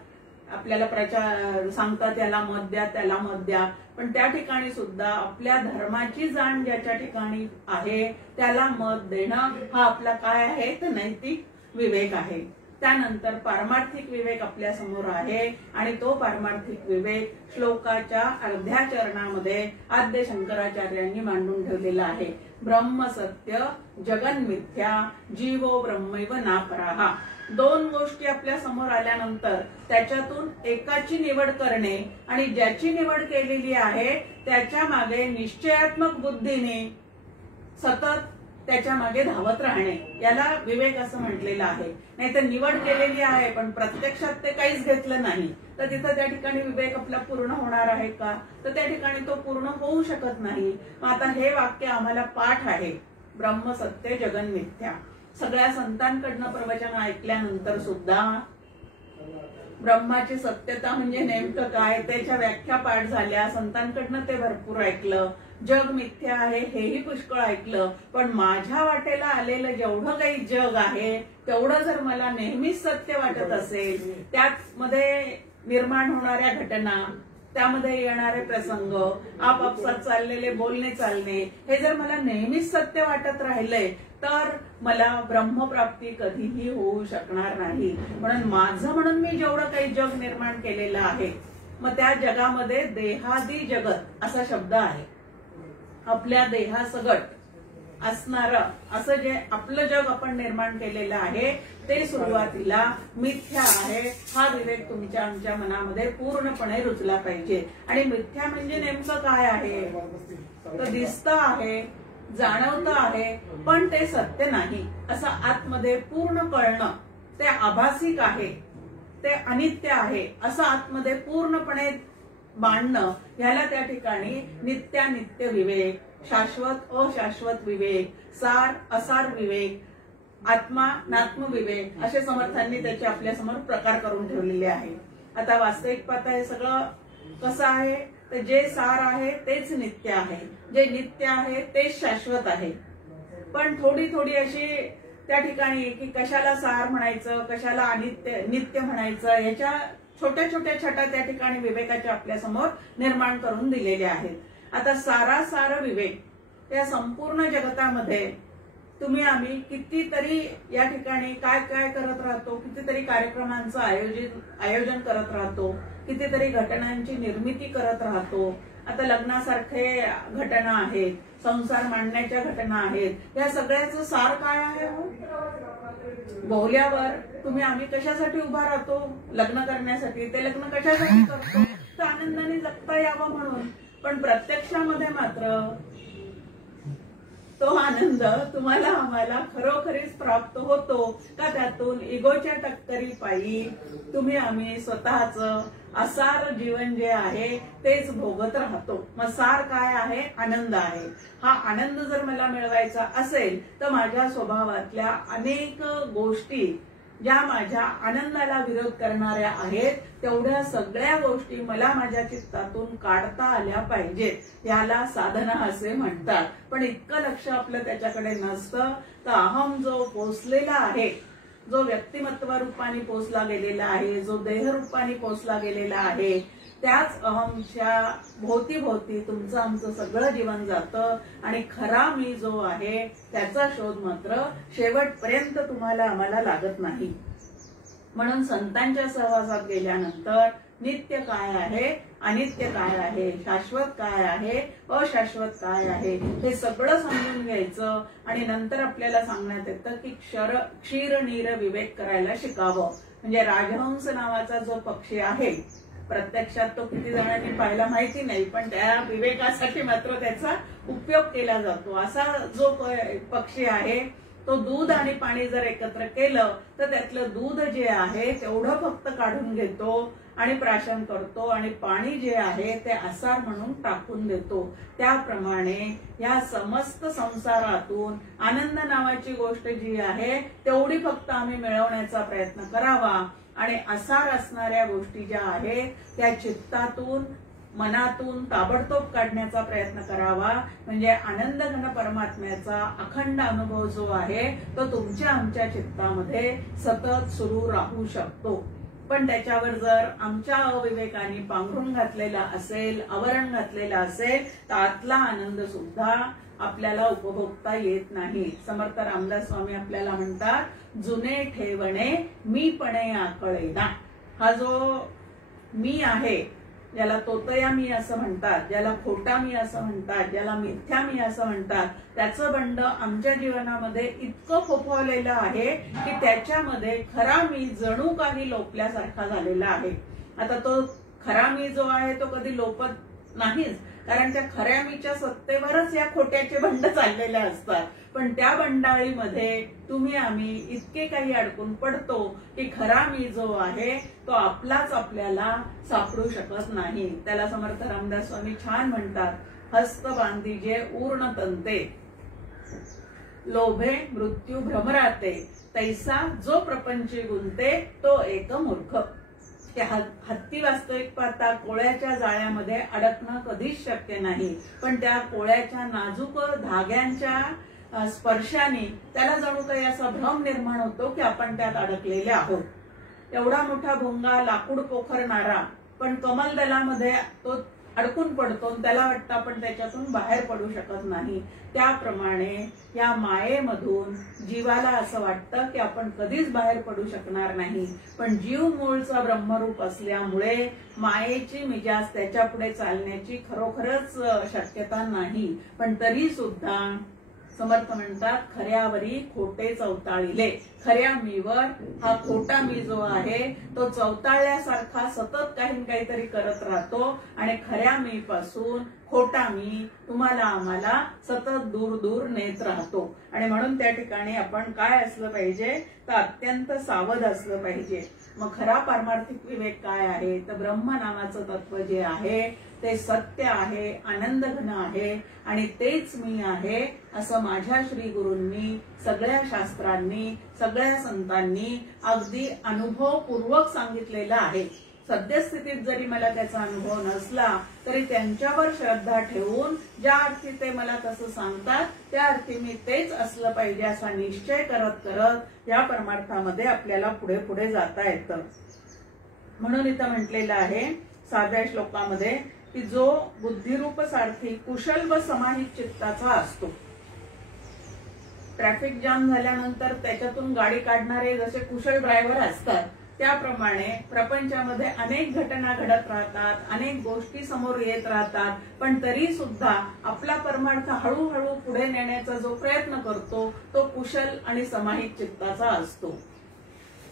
आपल्याला प्रचार सांगतात याला मत द्या, त्याला मत द्या. पण त्या ठिकाणी सुद्धा आपल्या धर्माची जाण ज्याच्या ठिकाणी आहे त्याला मत देणं हा आपला काय आहे तर नैतिक विवेक आहे. त्यानंतर पारमार्थिक विवेक आपल्या समोर आहे आणि तो पारमार्थिक विवेक श्लोकाच्या अर्ध्या चरणामध्ये आद्य शंकराचार्यांनी मांडून ठेवलेला आहे. ब्रह्म सत्य जगन मिथ्या जीवो ब्रह्मैव नापराहा. दोन गोष्टी आपल्या समोर आल्यानंतर त्याच्यातून एकाची निवड करणे आणि ज्याची निवड केलेली आहे त्याच्या मागे निश्चयात्मक बुद्धीने सतत त्याच्या मागे धावत राहणे याला विवेक असं म्हटलेलं आहे. नाहीतर निवड केलेली आहे पण प्रत्यक्षात ते काहीच घेतलं नाही तर तिथं त्या ठिकाणी विवेक आपला पूर्ण होणार आहे का तर त्या ठिकाणी तो पूर्ण होऊ शकत नाही. आता हे वाक्य आम्हाला पाठ आहे, ब्रह्म सत्य जगन मिथ्या. सगळ्या संतांकडनं प्रवचन ऐकल्यानंतर सुद्धा ब्रह्माची सत्यता म्हणजे नेमकं काय त्याच्या व्याख्या पाठ झाल्या, संतांकडनं ते भरपूर ऐकलं. जग मिथ्या आहे हेही पुष्कळ ऐकलं, पण माझ्या वाटेला आलेलं जेवढं काही जग आहे तेवढं जर मला नेहमीच सत्य वाटत असेल, त्यामध्ये निर्माण होणाऱ्या घटना, त्यामध्ये येणारे प्रसंग, आपापसात चाललेले बोलणे चालणे हे जर मला नेहमीच सत्य वाटत राहिलंय तर मला ब्रह्मप्राप्ती कधीही होऊ शकणार नाही. म्हणून माझं म्हणून मी जेवढं काही जग निर्माण केलेलं आहे मग त्या जगामध्ये देहादी जगत असा शब्द आहे. आपल्या देहासगट असणारं असं जे आपलं जग आपण निर्माण केलेलं आहे ते सुरुवातीला मिथ्या आहे हा विवेक तुमच्या आमच्या मनामध्ये पूर्णपणे रुजला पाहिजे. आणि मिथ्या म्हणजे नेमकं काय आहे तर दिसतं आहे, जाणवतं आहे, पण ते सत्य नाही असं आतमध्ये पूर्ण कळणं. ते आभासिक आहे, ते अनित्य आहे असं आतमध्ये पूर्णपणे मांडणं ह्याला त्या ठिकाणी नित्यानित्य विवेक, शाश्वत अशाश्वत विवेक, सार असार विवेक, आत्मा नात्म विवेक असे समर्थांनी त्याचे आपल्या समोर प्रकार करून ठेवलेले आहे. आता वास्तविक पाहता हे सगळं कसं आहे तर जे सार आहे तेच नित्य आहे, जे नित्य आहे तेच शाश्वत आहे. पण थोडी थोडी अशी त्या ठिकाणी की कशाला सार म्हणायचं कशाला अनित्य नित्य म्हणायचं याच्या छोट्या छोट्या छटा त्या ठिकाणी विवेकाच्या आपल्या समोर निर्माण करून दिलेल्या आहेत. आता सारासार विवेक या संपूर्ण जगतामध्ये तुम्ही आम्ही कितीतरी या ठिकाणी काय काय करत राहतो, कितीतरी कार्यक्रमांचं आयोजन करत राहतो, कितीतरी घटनांची निर्मिती करत राहतो. आता लग्नासारखे घटना आहेत, संसार मांडण्याच्या घटना आहेत, या सगळ्याचं सार काय आहे हो? बोलल्यावर तुम्ही आम्ही कशासाठी उभा राहतो? लग्न करण्यासाठी. ते लग्न कशासाठी करतो तर आनंदाने जगता यावं म्हणून. पण प्रत्यक्षामध्ये मात्र तो आनंद तुम्हाला आम्हाला खरोखरीच प्राप्त होतो का त्यातून इगोच्या टक्करी पायी तुम्ही आम्ही स्वतःच असार जीवन जे आहे तेच भोगत राहतो. मग सार काय आहे? आनंद आहे. हा आनंद जर मला मिळवायचा असेल तर माझ्या स्वभावातल्या अनेक गोष्टी ज्या माझ्या आनंदाला विरोध करणाऱ्या आहेत तेवढ्या सगळ्या गोष्टी मला माझ्या चित्तातून काढता आल्या पाहिजेत. याला साधना असे म्हणतात. पण इतकं लक्ष आपलं त्याच्याकडे नसतं तर अहम जो पोचलेला आहे, जो व्यक्तिमत्व रूपाने पोचला गेलेला आहे, जो देह रूपाने पोचला गेलेला आहे, त्याच अहमच्या भोवती भोवती तुमचं आमचं सगळं जीवन जातं आणि खरा मी जो आहे त्याचा शोध मात्र शेवटपर्यंत तुम्हाला आम्हाला लागत नाही. म्हणून संतांच्या सहवासात गेल्यानंतर नित्य काय आहे, अनित्य काय आहे, शाश्वत काय आहे, अशाश्वत काय आहे हे सगळं समजून घ्यायचं. आणि नंतर आपल्याला सांगण्यात येतं की क्षीर नीर विवेक करायला शिकावं. म्हणजे राजहंस नावाचा जो पक्षी आहे प्रत्यक्षात तो किती जणांनी पाहायला माहिती नाही, पण त्या विवेकासाठी मात्र त्याचा उपयोग केला जातो. असा जो पक्षी आहे तो दूध आणि पाणी जर एकत्र केलं तर त्यातलं दूध जे आहे तेवढं फक्त काढून घेतो आणि प्राशन करतो आणि पाणी जे आहे ते आसार म्हणून टाकून देतो. त्याप्रमाणे या समस्त संसारातून आनंद नावाची गोष्ट जी आहे तेवढी फक्त आम्ही मिळवण्याचा प्रयत्न करावा आणि आसार असणाऱ्या गोष्टी ज्या आहेत त्या चित्तातून मनातून ताबडतोब काढण्याचा प्रयत्न करावा. म्हणजे आनंद घन परमात्म्याचा अखंड अनुभव जो आहे तो तुमच्या आमच्या चित्तामध्ये सतत सुरू राहू शकतो. पण त्याच्यावर जर आमच्या अविवेकाने पांघरून घातलेला असेल, आवरण घातलेला असेल, तर आतला आनंद सुद्धा आपल्याला उपभोगता येत नाही. समर्थ रामदास स्वामी आपल्याला म्हणतात, जुने ठेवणे मीपणे आकळेना. हा जो मी आहे, ज्याला तोतया मी असं म्हणतात, ज्याला खोटा मी असं म्हणतात, ज्याला मिथ्या मी असं म्हणतात, त्याचं बंड आमच्या जीवनामध्ये इतकं फोफावलेलं आहे की त्याच्यामध्ये खरा मी जणू काही लोपल्यासारखा झालेला आहे. आता तो खरा मी जो आहे तो कधी लोपत नाहीच, कारण त्या खऱ्या मीच्या सत्तेवरच या खोट्याचे बंड चाललेले असतात. पण त्या बंडाळीमध्ये तुम्ही आम्ही इतके काही अडकून पडतो की खरा मी जो आहे तो आपलाच आपल्याला सापडू शकत नाही. त्याला समर्थ रामदास स्वामी छान म्हणतात, हस्त बांधीजे ऊर्ण तंते, लोभे मृत्यू भ्रमराते, तैसा जो प्रपंची गुंते तो एक मूर्ख. त्या हत्ती वास्तविक पाहता कोळ्याच्या जाळ्यामध्ये अडकणं कधीच शक्य नाही, पण त्या कोळ्याच्या नाजूक धाग्यांच्या स्पर्शाने त्याला जणू काही असा भ्रम निर्माण होतो की आपण त्यात अडकलेले आहोत. एवढा मोठा भोंगा लाकूड पोखरणारा पण कमलदलामध्ये तो अडकून पडतो, त्याला वाटतं आपण त्याच्यातून बाहेर पडू शकत नाही. त्याप्रमाणे या मायेमधून जीवाला असं वाटतं की आपण कधीच बाहेर पडू शकणार नाही, पण जीव मूळचा ब्रह्मरूप असल्यामुळे मायेची मिजाज त्याच्या पुढे चालण्याची खरोखरच शक्यता नाही. पण तरी सुद्धा समर्थ म्हणतात, खऱ्यावरी खोटे चवताळिले. खऱ्या मीवर हा खोटा मी जो आहे तो चवताळल्यासारखा सतत काही काहीतरी करत राहतो आणि खऱ्या मी पासून खोटा मी तुम्हाला आम्हाला सतत दूर दूर नेत राहतो. आणि म्हणून त्या ठिकाणी आपण काय असलं पाहिजे, तर अत्यंत सावध असलं पाहिजे. मग खरा पारमार्थिक विवेक काय आहे, तर ब्रह्म नावाचं तत्व जे आहे ते सत्य आहे, आनंद घन आहे आणि तेच मी आहे असं माझ्या श्री गुरूंनी, सगळ्या शास्त्रांनी, सगळ्या संतांनी अगदी अनुभवपूर्वक सांगितलेलं आहे. सद्यस्थितीत जरी मला त्याचा अनुभव नसला तरी त्यांच्यावर श्रद्धा ठेवून ज्या अर्थी ते मला तसं सांगतात त्या अर्थी मी तेच असलं पाहिजे असा निश्चय करत करत या परमार्थामध्ये आपल्याला पुढे पुढे जाता येतं. म्हणून इथं म्हटलेलं आहे 6व्या श्लोकामध्ये की जो बुद्धिरूप सारथी कुशल व समाहित चित्ताचा असतो. ट्रॅफिक जाम झाल्यानंतर त्याच्यातून गाडी काढणारे जसे कुशल ड्रायव्हर असतात, त्याप्रमाणे प्रपंचामध्ये अनेक घटना घडत राहतात, अनेक गोष्टी समोर येत राहतात, पण तरी सुद्धा आपला परमार्थ हळूहळू पुढे नेण्याचा जो प्रयत्न करतो तो कुशल आणि समाहित चित्ताचा असतो.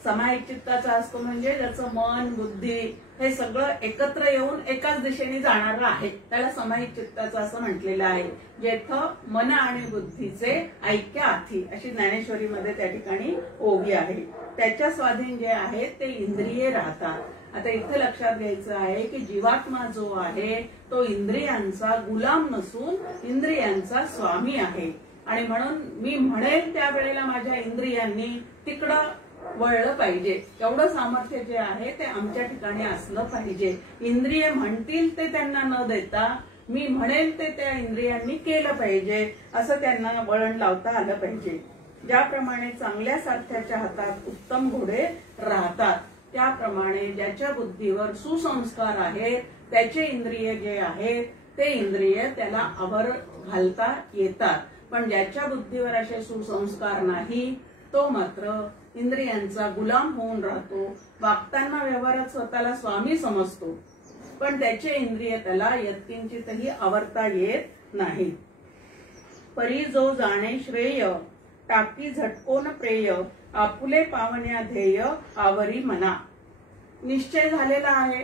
समाहित चित्ताचा असतो म्हणजे ज्याचं मन बुद्धी हे सगळं एकत्र येऊन एकाच दिशेने जाणारं आहे, त्याला समाहित चित्ताचं असं म्हटलेलं आहे. जेथं मन आणि बुद्धीचे ऐक्य आथी अशी ज्ञानेश्वरीमध्ये त्या ठिकाणी ओवी आहे. त्याच्या स्वाधीन जे आहे ते इंद्रिये राहतात. आता इथे लक्षात घ्यायचं आहे की जीवात्मा जो आहे तो इंद्रियांचा गुलाम नसून इंद्रियांचा स्वामी आहे. आणि म्हणून मी म्हणेल त्यावेळेला माझ्या इंद्रियांनी तिकडं वळलं पाहिजे. एवढं सामर्थ्य जे आहे ते आमच्या ठिकाणी असलं पाहिजे. इंद्रिय म्हणतील ते त्यांना न देता मी म्हणेल ते त्या इंद्रियांनी केलं पाहिजे, असं त्यांना वळण लावता आलं पाहिजे. ज्याप्रमाणे चांगल्या सारथ्याच्या हातात उत्तम घोडे राहतात, त्याप्रमाणे ज्याच्या बुद्धीवर सुसंस्कार आहेत त्याचे इंद्रिय जे आहेत ते इंद्रिय त्याला आवर घालता येतात. पण ज्याच्या बुद्धीवर असे सुसंस्कार नाही तो मात्र इंद्रियांचा गुलाम होऊन राहतो. वागताना व्यवहारात स्वतःला स्वामी समजतो, पण त्याचे इंद्रिय त्याला यत्किंचितही आवरता येत नाही. परी जो जाणे श्रेय टाकी झटकोन प्रेय आपुले पावण्या ध्येय आवरी मना. निश्चय झालेला आहे,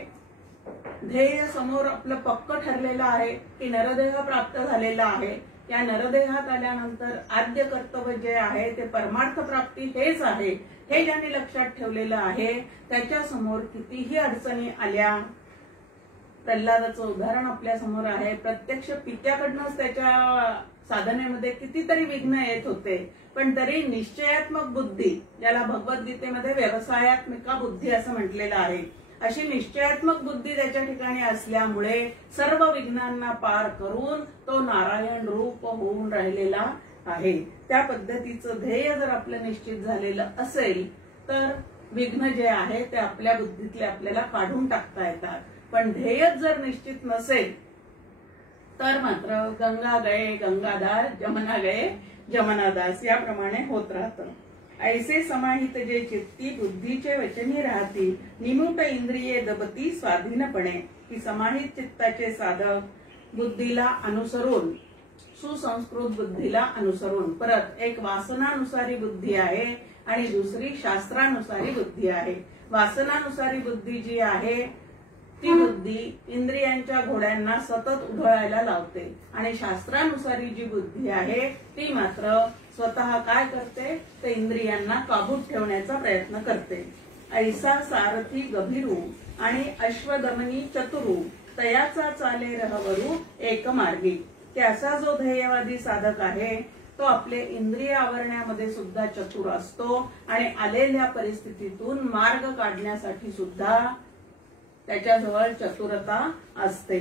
ध्येय समोर आपलं पक्क ठरलेलं आहे की नरदेह प्राप्त झालेला आहे. या नरदेहात आल्यानंतर आद्य कर्तव्य जे आहे ते परमार्थ प्राप्ती हेच आहे, हे ज्यांनी लक्षात ठेवलेलं आहे त्याच्या समोर कितीही अडचणी आल्या. प्रल्हादाचं उदाहरण आपल्या समोर आहे. प्रत्यक्ष पित्याकडनंच त्याच्या साधनेमध्ये कितीतरी विघ्न येत होते, पण तरी निश्चयात्मक बुद्धी, ज्याला भगवद्गीतेमध्ये व्यवसायात्मिका बुद्धी असं म्हटलेलं आहे, अशी निश्चयात्मक बुद्धी त्याच्या ठिकाणी असल्यामुळे सर्व विघ्नांना पार करून तो नारायण रूप होऊन राहिलेला आहे. त्या पद्धतीचं ध्येय जर आपलं निश्चित झालेलं असेल तर विघ्न जे आहे ते आपल्या बुद्धीतले आपल्याला काढून टाकता येतात. पण ध्येयच जर निश्चित नसेल तर मात्र गंगा गये गंगाधार, जमना गये जमनादास याप्रमाणे होत राहतं. ऐसे समाहित जे चित्ती बुद्धीचे वचनी राहती, निमुट इंद्रिये दबती स्वाधीनपणे. की समाहित चित्ताचे साधक बुद्धीला अनुसरून, सुसंस्कृत बुद्धीला अनुसरून, परत एक वासनानुसारी बुद्धी आहे आणि दुसरी शास्त्रानुसारी बुद्धी आहे. वासनानुसारी बुद्धी जी आहे ती बुद्धी इंद्रियांच्या घोड्यांना सतत उधळायला लावते आणि शास्त्रानुसारी जी बुद्धी आहे ती मात्र स्वतः काय करते ते इंद्रियांना काबूत ठेवण्याचा प्रयत्न करते. ऐसा सारथी गभीरू आणि अश्वदमनी चतुरू, तयाचा चाले रहवरू एक मार्गी. की असा जो ध्येयवादी साधक आहे तो आपले इंद्रिय आवरण्यामध्ये सुद्धा चतुर असतो आणि आलेल्या परिस्थितीतून मार्ग काढण्यासाठी सुद्धा त्याच्याजवळ चतुरता असते.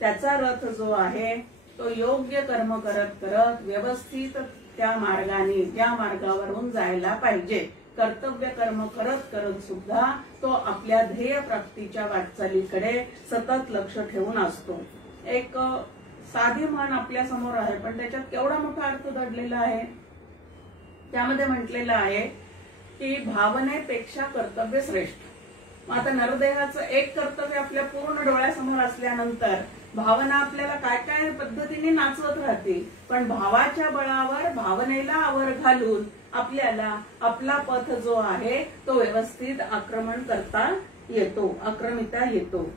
त्याचा रथ जो आहे तो योग्य कर्म करत करत व्यवस्थित त्या मार्गाने, त्या मार्गावरून जायला पाहिजे. कर्तव्य कर्म करत करत सुद्धा तो आपल्या ध्येय प्राप्तीच्या वाटचालीकडे सतत लक्ष ठेवून असतो. एक साधी म्हण आपल्या समोर आहे पण त्याच्यात केवढा मोठा अर्थ दडलेला आहे. त्यामध्ये म्हटलेलं आहे की भावनेपेक्षा कर्तव्य श्रेष्ठ. आता नरदेहाचं एक कर्तव्य आपल्या पूर्ण डोळ्यासमोर असल्यानंतर भावना आपल्याला काय काय पद्धतीने नाचवत राहते, पण भावाच्या बळावर भावनेला आवर घालून आपल्याला आपला पथ जो आहे तो व्यवस्थित आक्रमण करता येतो, आक्रमिता येतो.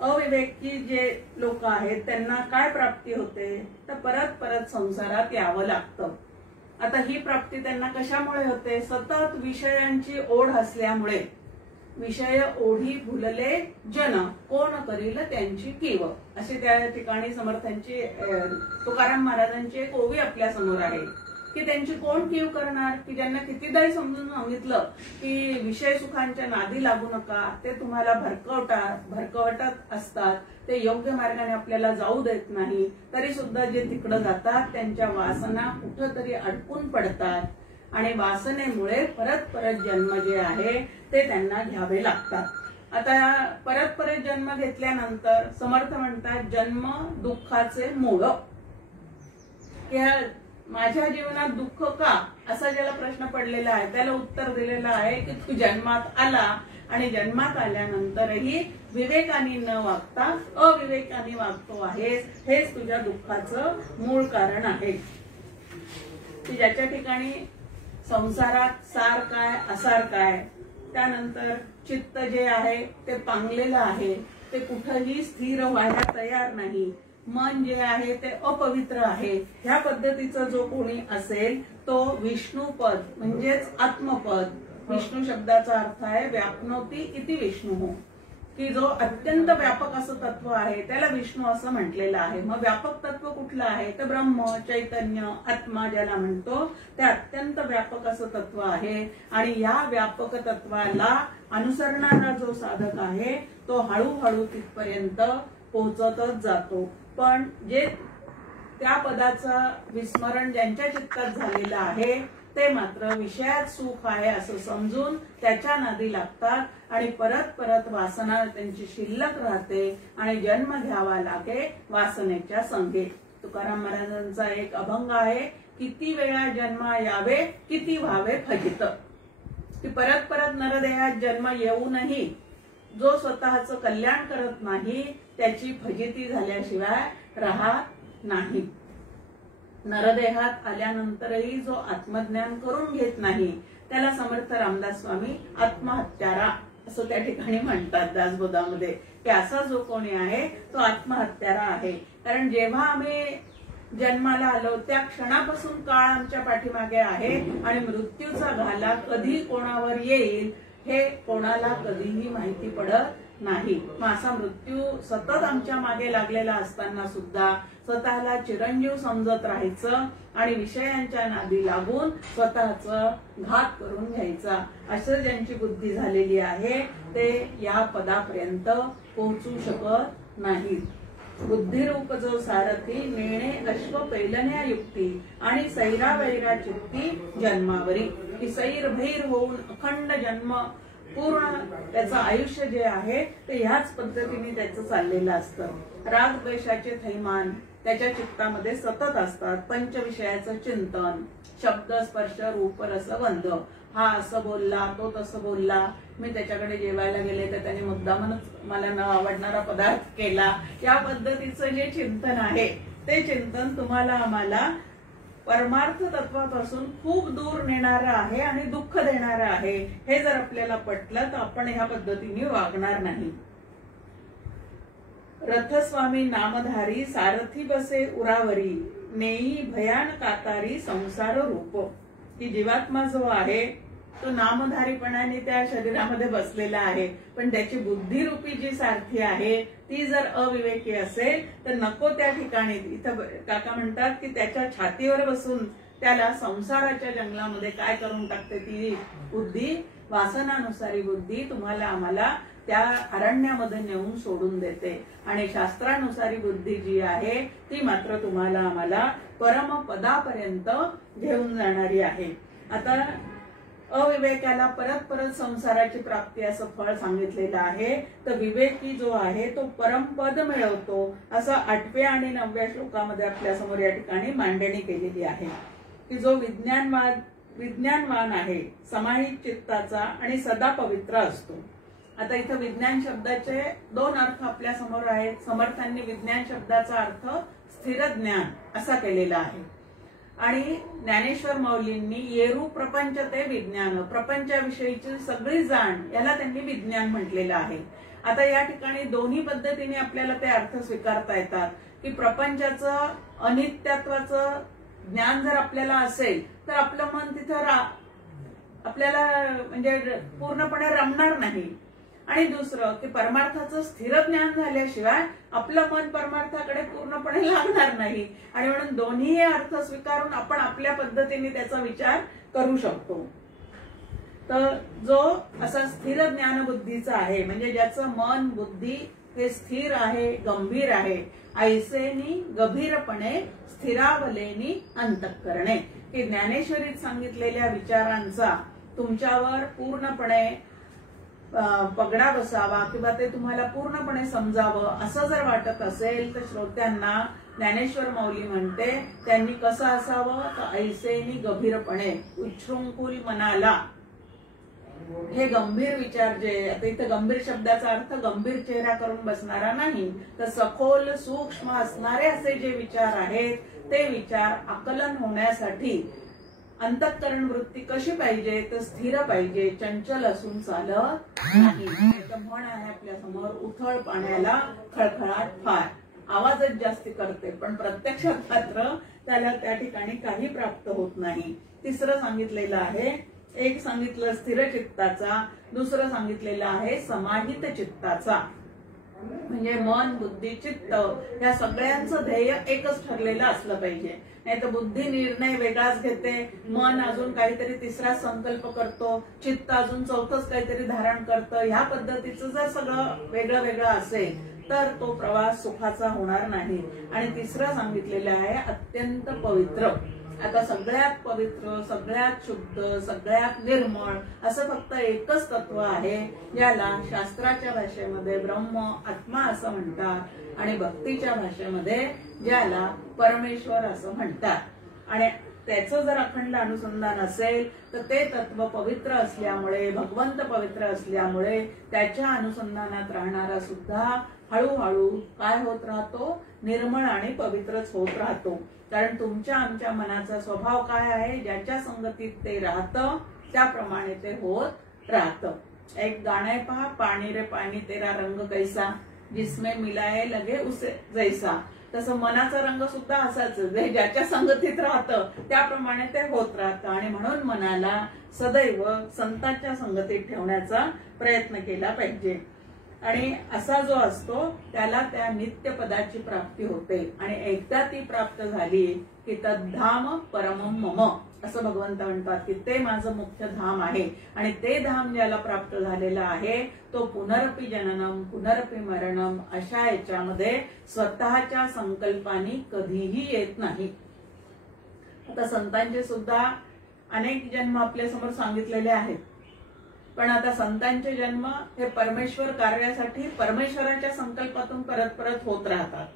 अविवेकी जे लोक आहेत त्यांना काय प्राप्ती होते तर परत परत संसारात यावं लागतं. आता ही प्राप्ती त्यांना कशामुळे होते? सतत विषयांची ओढ असल्यामुळे. विषय ओढी भुलले जन, कोण करील त्यांची कीव, असे त्या ठिकाणी समर्थांची तुकाराम महाराजांची एक ओवी आपल्या समोर आहे की त्यांची कोण कीव करणार. की ज्यांना कितीदाही समजून सांगितलं की विषय सुखांच्या नादी लागू नका, ते तुम्हाला भरकवटत असतात, ते योग्य मार्गाने आपल्याला जाऊ देत नाही, तरी सुद्धा जे तिकडे जातात त्यांच्या वासना कुठंतरी अडकून पडतात आणि वासनेमुळे परत परत जन्म जे आहे ते त्यांना घ्यावे लागतात. आता परत परत जन्म घेतल्यानंतर समर्थ म्हणतात जन्म दुःखाचे मूळ. माझ्या जीवनात दुःख का असा ज्याला प्रश्न पडलेला आहे त्याला उत्तर दिलेलं आहे की तू जन्मात आला आणि जन्मात आल्यानंतरही विवेकाने न वागता अविवेकाने वागतो आहेस, हेच तुझ्या दुःखाचं मूळ कारण आहे. की ज्याच्या ठिकाणी संसारात सार काय असार काय, त्यानंतर चित्त जे आहे ते पांगलेलं आहे, ते कुठंही स्थिर व्हायला तयार नाही, मन जे आहे ते अपवित्र आहे, ह्या पद्धतीचा जो कोणी असेल तो विष्णुपद म्हणजेच आत्मपद, विष्णू शब्दाचा अर्थ आहे व्यापनोती इति विष्णू, की जो अत्यंत व्यापक असं तत्व आहे त्याला विष्णू असं म्हटलेलं आहे. मग व्यापक तत्व कुठलं आहे तर ब्रह्म, चैतन्य, आत्मा ज्याला म्हणतो ते अत्यंत व्यापक असं तत्व आहे. आणि या व्यापक तत्वाला अनुसरणारा जो साधक आहे तो हळूहळू तिथपर्यंत पोहोचतच जातो. पण जे त्या पदाचं विस्मरण ज्यांच्या चित्तात झालेलं आहे ते मात्र विषयात सुख आहे असं समजून त्याच्या नादी लागतात आणि परत परत वासना त्यांची शिल्लक राहते आणि जन्म घ्यावा लागे वासनेच्या संगे. तुकाराम महाराजांचा एक अभंग आहे, किती वेळा जन्म यावे किती व्हावे फजित. की परत परत नरदेहात जन्म येऊनही जो स्वतःचं कल्याण करत नाही त्याची फजिती झाल्याशिवाय राहत नाही. नरदेहात आल्यानंतरही जो आत्मज्ञान करून घेत नाही त्याला समर्थ रामदास स्वामी आत्महत्यारा असं त्या ठिकाणी म्हणतात दासबोधामध्ये, की असा जो कोणी आहे तो आत्महत्यारा आहे. कारण जेव्हा आम्ही जन्माला आलो त्या क्षणापासून काळ आमच्या पाठीमागे आहे आणि मृत्यूचा घाला कधी कोणावर येईल हे कोणाला कधीही माहिती पडत नाही. मग असा मृत्यू सतत आमच्या मागे लागलेला असताना सुद्धा स्वतःला चिरंजीव समजत राहायचं आणि विषयांच्या नादी लागून स्वतःचं घात करून घ्यायचा, असं ज्यांची बुद्धी झालेली आहे ते या पदापर्यंत पोहोचू शकत नाहीत. बुद्धिरूप जो सारथी नेणे अश्व पैलन्या युक्ती आणि सैरा वैरा चित्ती जन्मावरी. की सैर भैर होऊन अखंड जन्म पूर्ण त्याचं आयुष्य जे आहे ते ह्याच पद्धतीने त्याचं चाललेलं असतं। राग द्वेषाचे थैमान त्याच्या चित्तामध्ये सतत असतात। पंचविषयाचं चिंतन, शब्द स्पर्श रूप रस गंध, हा असं बोलला, तो तसं बोलला, मी त्याच्याकडे जेवायला गेले तर त्याने मुद्दामच मला न आवडणारा पदार्थ केला, या पद्धतीचं जे चिंतन आहे ते चिंतन तुम्हाला आम्हाला परमार्थ तत्वापासून खूप दूर नेणारं आहे आणि दुःख देणारं आहे। हे जर आपल्याला पटलं तर आपण ह्या पद्धतीने वागणार नाही। रथस्वामी नामधारी सारथी बसे उरावरी, नेई भयान कातारी संसार रूप, की जीवात्मा जो आहे तो नामधारीपणाने त्या शरीरामध्ये बसलेला आहे, पण त्याची बुद्धिरूपी जी सारथी आहे ती जर अविवेकी असेल तर नको त्या ठिकाणी, इथं काका म्हणतात की त्याच्या छातीवर बसून त्याला संसाराच्या जंगलामध्ये काय करून टाकते ती बुद्धी, वासनानुसारी बुद्धी तुम्हाला आम्हाला त्या अरण्यामध्ये नेऊन सोडून देते, आणि शास्त्रानुसारी बुद्धी जी आहे ती मात्र तुम्हाला आम्हाला परमपदापर्यंत घेऊन जाणारी आहे। आता अविवेकाला परत परत संसाराची प्राप्ती असं फळ सांगितलेलं आहे, तर विवेकी जो आहे तो परमपद मिळवतो असं 8व्या आणि 9व्या श्लोकामध्ये आपल्या समोर या ठिकाणी मांडणी केलेली आहे, की जो विज्ञानवान आहे, समाहित चित्ताचा आणि सदा पवित्र असतो। आता इथं विज्ञान शब्दाचे 2 अर्थ आपल्या समोर आहेत। समर्थांनी विज्ञान शब्दाचा अर्थ स्थिर ज्ञान असा केलेला आहे, आणि ज्ञानेश्वर माऊलींनी येरू प्रपंच ते विज्ञान, प्रपंचाविषयीची सगळी जाण याला त्यांनी विज्ञान म्हटलेलं आहे। आता या ठिकाणी दोन्ही पद्धतीने आपल्याला ते अर्थ स्वीकारता येतात, की प्रपंचाचं अनित्यत्वाचं ज्ञान जर आपल्याला असेल तर आपलं मन तिथं आपल्याला म्हणजे पूर्णपणे रमणार नाही, आणि दुसरं की परमार्थाचं स्थिर ज्ञान झाल्याशिवाय आपलं मन परमार्थाकडे पूर्णपणे लागणार नाही, आणि म्हणून दोन्ही अर्थ स्वीकारून आपण आपल्या पद्धतीने त्याचा विचार करू शकतो। तर जो असा स्थिर ज्ञान बुद्धीचा आहे, म्हणजे ज्याचं मन बुद्धी हे स्थिर आहे, गंभीर आहे, ऐसेनी गभीरपणे स्थिरावलेनी अंतःकरणे, की ज्ञानेश्वरीत सांगितलेल्या विचारांचा तुमच्यावर पूर्णपणे पगडा बसावा किंवा ते तुम्हाला पूर्णपणे समजावं असं जर वाटत असेल तर श्रोत्यांना ज्ञानेश्वर माऊली म्हणते त्यांनी कसं असावं, तर ऐसेनी गंभीरपणे उच्छृंखल मनाला, हे गंभीर विचार जे, आता इथं गंभीर शब्दाचा अर्थ गंभीर चेहरा करून बसणारा नाही, तर सखोल सूक्ष्म असणारे असे जे विचार आहेत ते विचार आकलन होण्यासाठी अंतःकरण वृत्ती कशी पाहिजे, तर स्थिर पाहिजे, चंचल असून चालत नाही। म्हण आहे आपल्या समोर, उथळ पाण्याला खळखळाट फार, आवाजच जास्ती करते पण प्रत्यक्षात मात्र त्याला त्या ठिकाणी काही प्राप्त होत नाही। तिसरं सांगितलेलं आहे, एक सांगितलं स्थिर चित्ताचा, दुसरं सांगितलेलं आहे समाहित चित्ताचा, म्हणजे मन बुद्धी चित्त या सगळ्यांचं ध्येय एकच ठरलेलं असलं पाहिजे, नाही तर बुद्धी निर्णय वेगळाच घेते, मन अजून काहीतरी तिसरा संकल्प करतो, चित्त अजून चौथंच काहीतरी धारण करतं, ह्या पद्धतीचं जर सगळं वेगळं वेगळं असेल तर तो प्रवास सुखाचा होणार नाही। आणि तिसरं सांगितलेलं आहे अत्यंत पवित्र, आता सगळ्यात पवित्र, सगळ्यात शुद्ध, सगळ्यात निर्मळ असं फक्त एकच तत्व आहे, ज्याला शास्त्राच्या भाषेमध्ये ब्रह्म आत्मा असं म्हणतात आणि भक्तीच्या भाषेमध्ये ज्याला परमेश्वर असं म्हणतात। आणि त्याचं जर अखंड अनुसंधान असेल तर ते तत्व पवित्र असल्यामुळे, भगवंत पवित्र असल्यामुळे त्याच्या अनुसंधानात राहणारा सुद्धा हळूहळू काय होत राहतो, निर्मळ आणि पवित्रच होत राहतो। कारण तुमच्या आमच्या मनाचा स्वभाव काय आहे, ज्याच्या संगतीत ते राहतं त्याप्रमाणे ते होत राहतं। एक गाणं आहे पहा, पाणी रे पाणी तेरा रंग कैसा, जिसमें मिलाए लगे उसे जैसा, तसं मनाचा रंग सुद्धा असाच, जे ज्याच्या संगतीत राहतं त्याप्रमाणे ते होत राहतं, आणि म्हणून मनाला सदैव संतांच्या संगतीत ठेवण्याचा प्रयत्न केला पाहिजे। आणि असा जो असतो त्याला त्या नित्य पदाची प्राप्ती होते, आणि एकदा ती प्राप्त झाली की तद्धाम परमम मम असं भगवंत म्हणतात, की ते माझं मुख्य धाम आहे, आणि ते धाम ज्याला प्राप्त झालेलं आहे तो पुनरपि जननम पुनरपि मरणम अशा याच्यामध्ये स्वतःच्या संकल्पाने कधीही येत नाही। आता संतांचे सुद्धा अनेक जन्म आपल्या समोर सांगितलेले आहेत, पण आता संतांचे जन्म हे परमेश्वर कार्यासाठी परमेश्वराच्या संकल्पातून परत परत होत राहतात.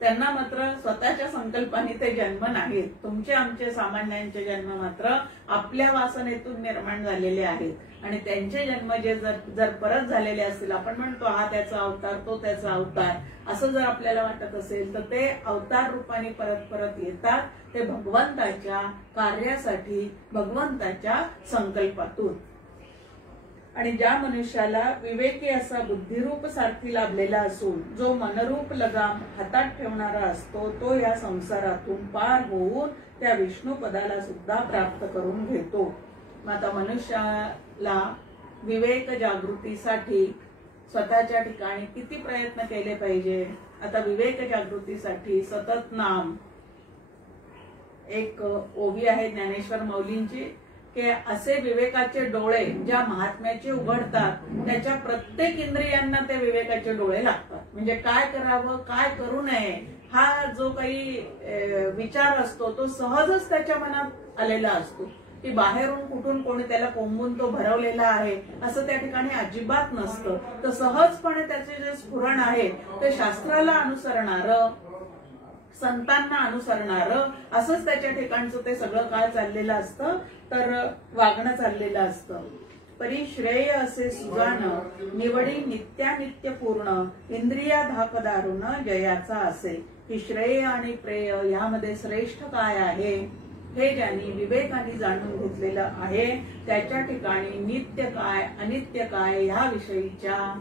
त्यांना मात्र स्वतःच्या संकल्पाने ते जन्म नाहीत. तुमचे आमचे सामान्यांचे जन्म मात्र आपल्या वासनेतून निर्माण झालेले आहेत आणि त्यांचे जन्म जे जर परत झालेले असतील, आपण म्हणतो हा त्याचा अवतार, तो त्याचा अवतार, असं जर आपल्याला वाटत असेल तर ते अवतार रूपाने परत परत येतात. ते भगवंताच्या कार्यासाठी, भगवंताच्या संकल्पातून. आणि ज्या मनुष्याला विवेकी असा बुद्धिरूप सारथी लाभलेला असून जो मनरूप लगाम हातात ठेवणारा असतो, तो या संसारातून पार होऊन त्या विष्णू पदाला सुद्धा प्राप्त करून घेतो. आता मनुष्याला विवेक जागृतीसाठी स्वतःच्या ठिकाणी किती प्रयत्न केले पाहिजे. आता विवेक जागृतीसाठी सतत नाम. एक ओवी आहे ज्ञानेश्वर माऊलींची की असे विवेकाचे डोळे ज्या महात्म्याचे उघडतात त्याच्या प्रत्येक इंद्रियांना ते विवेकाचे डोळे लागतात. म्हणजे काय करावं, काय करू नये, हा जो काही विचार असतो तो सहजच त्याच्या मनात आलेला असतो. की बाहेरून कुठून कोणी त्याला कोंबून तो भरवलेला आहे असं त्या ठिकाणी अजिबात नसतं. तर सहजपणे त्याचे जे स्फुरण आहे ते शास्त्राला अनुसरणारं, संतांना अनुसरणारं असंच त्याच्या ठिकाणचं ते सगळं काय चाललेलं असतं, तर वागणं चाललेलं असतं. परी श्रेय असे सुजान निवडी नित्यानित्य पूर्ण इंद्रिया धाक दारुण जयाचा असे. ही श्रेय आणि प्रेय यामध्ये श्रेष्ठ काय आहे हे ज्यांनी विवेकाने जाणून घेतलेलं आहे त्याच्या ठिकाणी नित्य काय अनित्य काय ह्या विषयीच्या